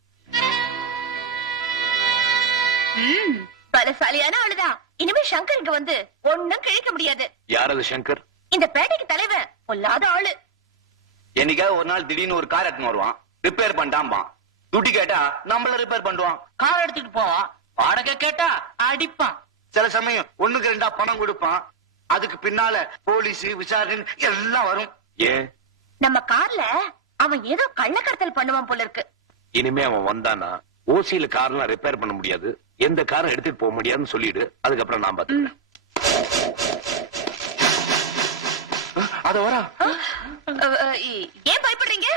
பலசாலியான ஆளுதான். இனிமே சங்கர் இங்க வந்து ஒண்ணும் கிழிக்க முடியாது. யார் அது சங்கர்? இந்த பேட்டைக்கு தலைவன். பொல்லாத ஆளு. என்னைக்காவது ஒரு நாள் திடீர்னு ஒரு கார் எடுத்துன்னு வருவான், ரிப்பேர் பண்ணாம்பான். துட்டி கேட்டா நம்மள ரிப்பேர் பண்ணுவான். கார் எடுத்துட்டு போவான், வாடகை கேட்டா அடிப்பான். சில சமயம் 1க்கு 2 பணம் கொடுப்பான். அதுக்கு பின்னால போலீஸ் விசாரணை எல்லாம் வரும். ஏன்? நம்ம கார்ல அவன் ஏதோ கள்ளக்கடத்தல் பண்ணுவான் போல இருக்கு. இனிமே அவன் வந்தானா ஓசியில கார்லாம் ரிப்பேர் பண்ண முடியாது, எந்த காரும் எடுத்துட்டு போக முடியாதுன்னு சொல்லிடு. அதுக்கப்புறம் நான் பாத்துக்கிறேன். அத வரா. ஏன் பயப்படுறீங்க?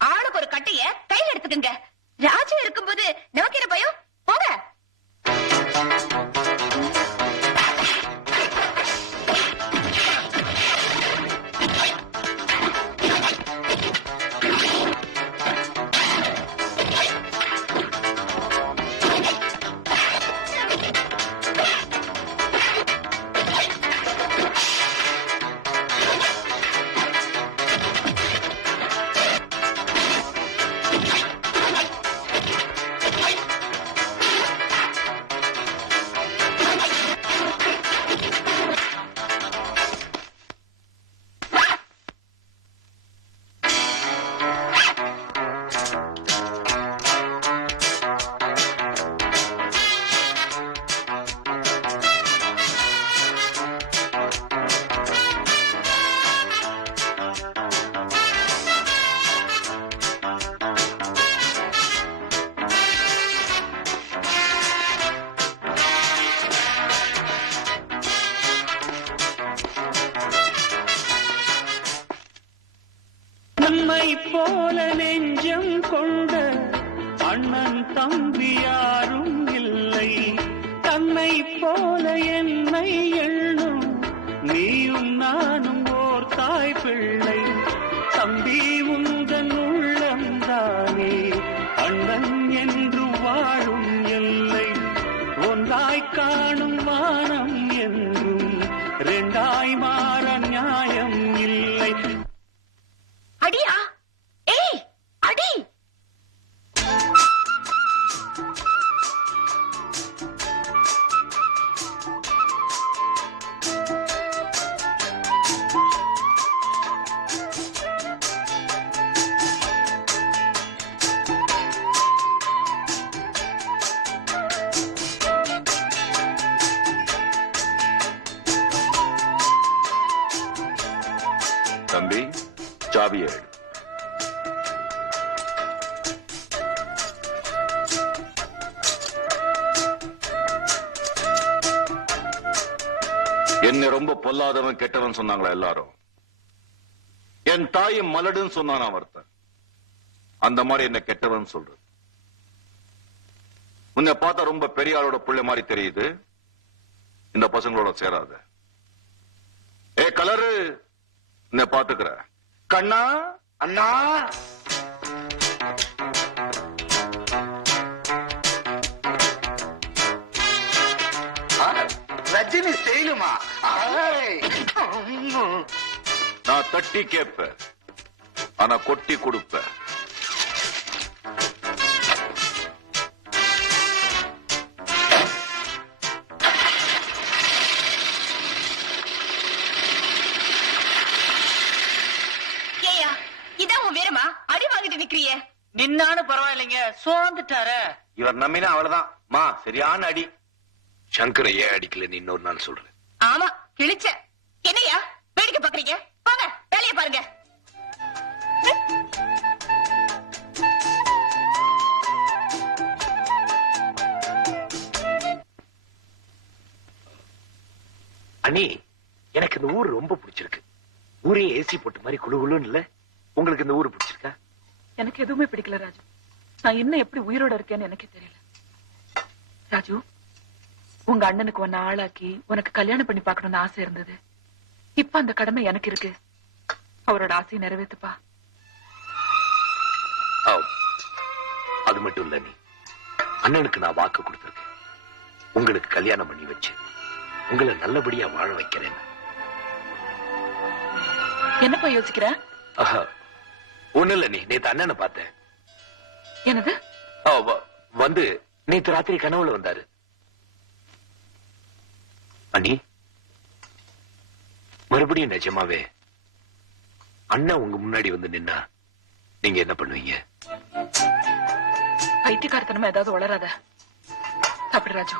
ஆளுக்கு ஒரு கட்டைய கையில எடுத்துக்கங்க. ராஜா இருக்கும்போது நமக்கு என்ன பயம்? போங்க. என்னை போல நெஞ்சம் கொண்ட அண்ணன் தம்பி யாரும் இல்லை. தன்னை போல என்னை எண்ணும் நீயும் நானும் ஓர் தாய் பிள்ளை. தம்பி உந்தன் உள்ளந்தானே அண்ணன் என்று வாழும் எல்லை. ஒன்றாய் காணும் வானம் என்றும் ரெண்டாய் மாற நியாயம் இல்லை. அடியா? ஏய் அடி! தம்பி, சாவியை எடு. என்னை ரொம்ப பொல்லாதவன் கெட்டவன் சொன்னாங்களா எல்லாரும்? என் தாயை மலடுன்னு சொன்னான் ஒருத்தன். அந்த மாதிரி என்ன கெட்டவன் சொல்றது. உன்னை பார்த்தா ரொம்ப பெரிய ஆளோட பிள்ளை மாதிரி தெரியுது. இந்த பசங்களோட சேராத. ஏ கலரு, என்ன பாத்துக்கிற கண்ணா? அண்ணா, ரஜினி ஸ்டைலுமா? நான் தட்டி கேட்பேன், ஆனா கொட்டி கொடுப்பேன். ஏயா, இதான் உன் வீரமா? அடி வாங்கிட்டு நிக்கிறிய? நின்னாலும் பரவாயில்லைங்க, சோர்ந்துட்டாரு. இவர் நம்பினா அவ்வளவுதான். மா சரியான அடி. சங்கர ஏன் அடிக்கலன்னு இன்னொரு நாள் சொல்றேன். ஆமா, கிழிச்ச. என்னையா வேடிக்கை பாக்குறீங்க? வாங்க வேலைய பாருங்க. அண்ணி, எனக்கு இந்த ஊர் ரொம்ப பிடிச்சிருக்கு. ஊரே ஏசி போட்ட மாதிரி குழு குழுன்னு இல்ல. உங்களுக்கு இந்த ஊர் பிடிச்சிருக்கா? எனக்கு எதுவுமே பிடிக்கல ராஜு. நான் இன்னும் எப்படி உயிரோட இருக்கேன்னு எனக்கே தெரியல. ராஜு, உங்க அண்ணனுக்கு உன்னை ஆளாக்கி உனக்கு கல்யாணம் பண்ணி பார்க்கணும்னு ஆசை இருந்தது. இப்ப அந்த கடமை எனக்கு இருக்கு. அவரோட ஆசையை நிறைவேத்துப்பா. அது மட்டும் இல்ல, நீ அண்ணனுக்கு நான் வாக்கு கொடுத்திருக்கேன். உங்களுக்கு கல்யாணம் பண்ணி வச்சு உங்களை நல்லபடியா வாழ வைக்கிறேன். என்னப்பா யோசிக்கிற? ஒண்ணு இல்ல, நீ நேத்து அண்ணனை பார்த்தேன். என்னது? வந்து நேத்து ராத்திரி கனவுல வந்தாரு. அண்ணி, மறுபடியும் நிஜமாவே அண்ணன் உங்க முன்னாடி வந்து நின்னா நீங்க என்ன பண்ணுவீங்க? பைத்தியக்காரத்தனமா ஏதாவது வளராத. சாப்பிடு ராஜு.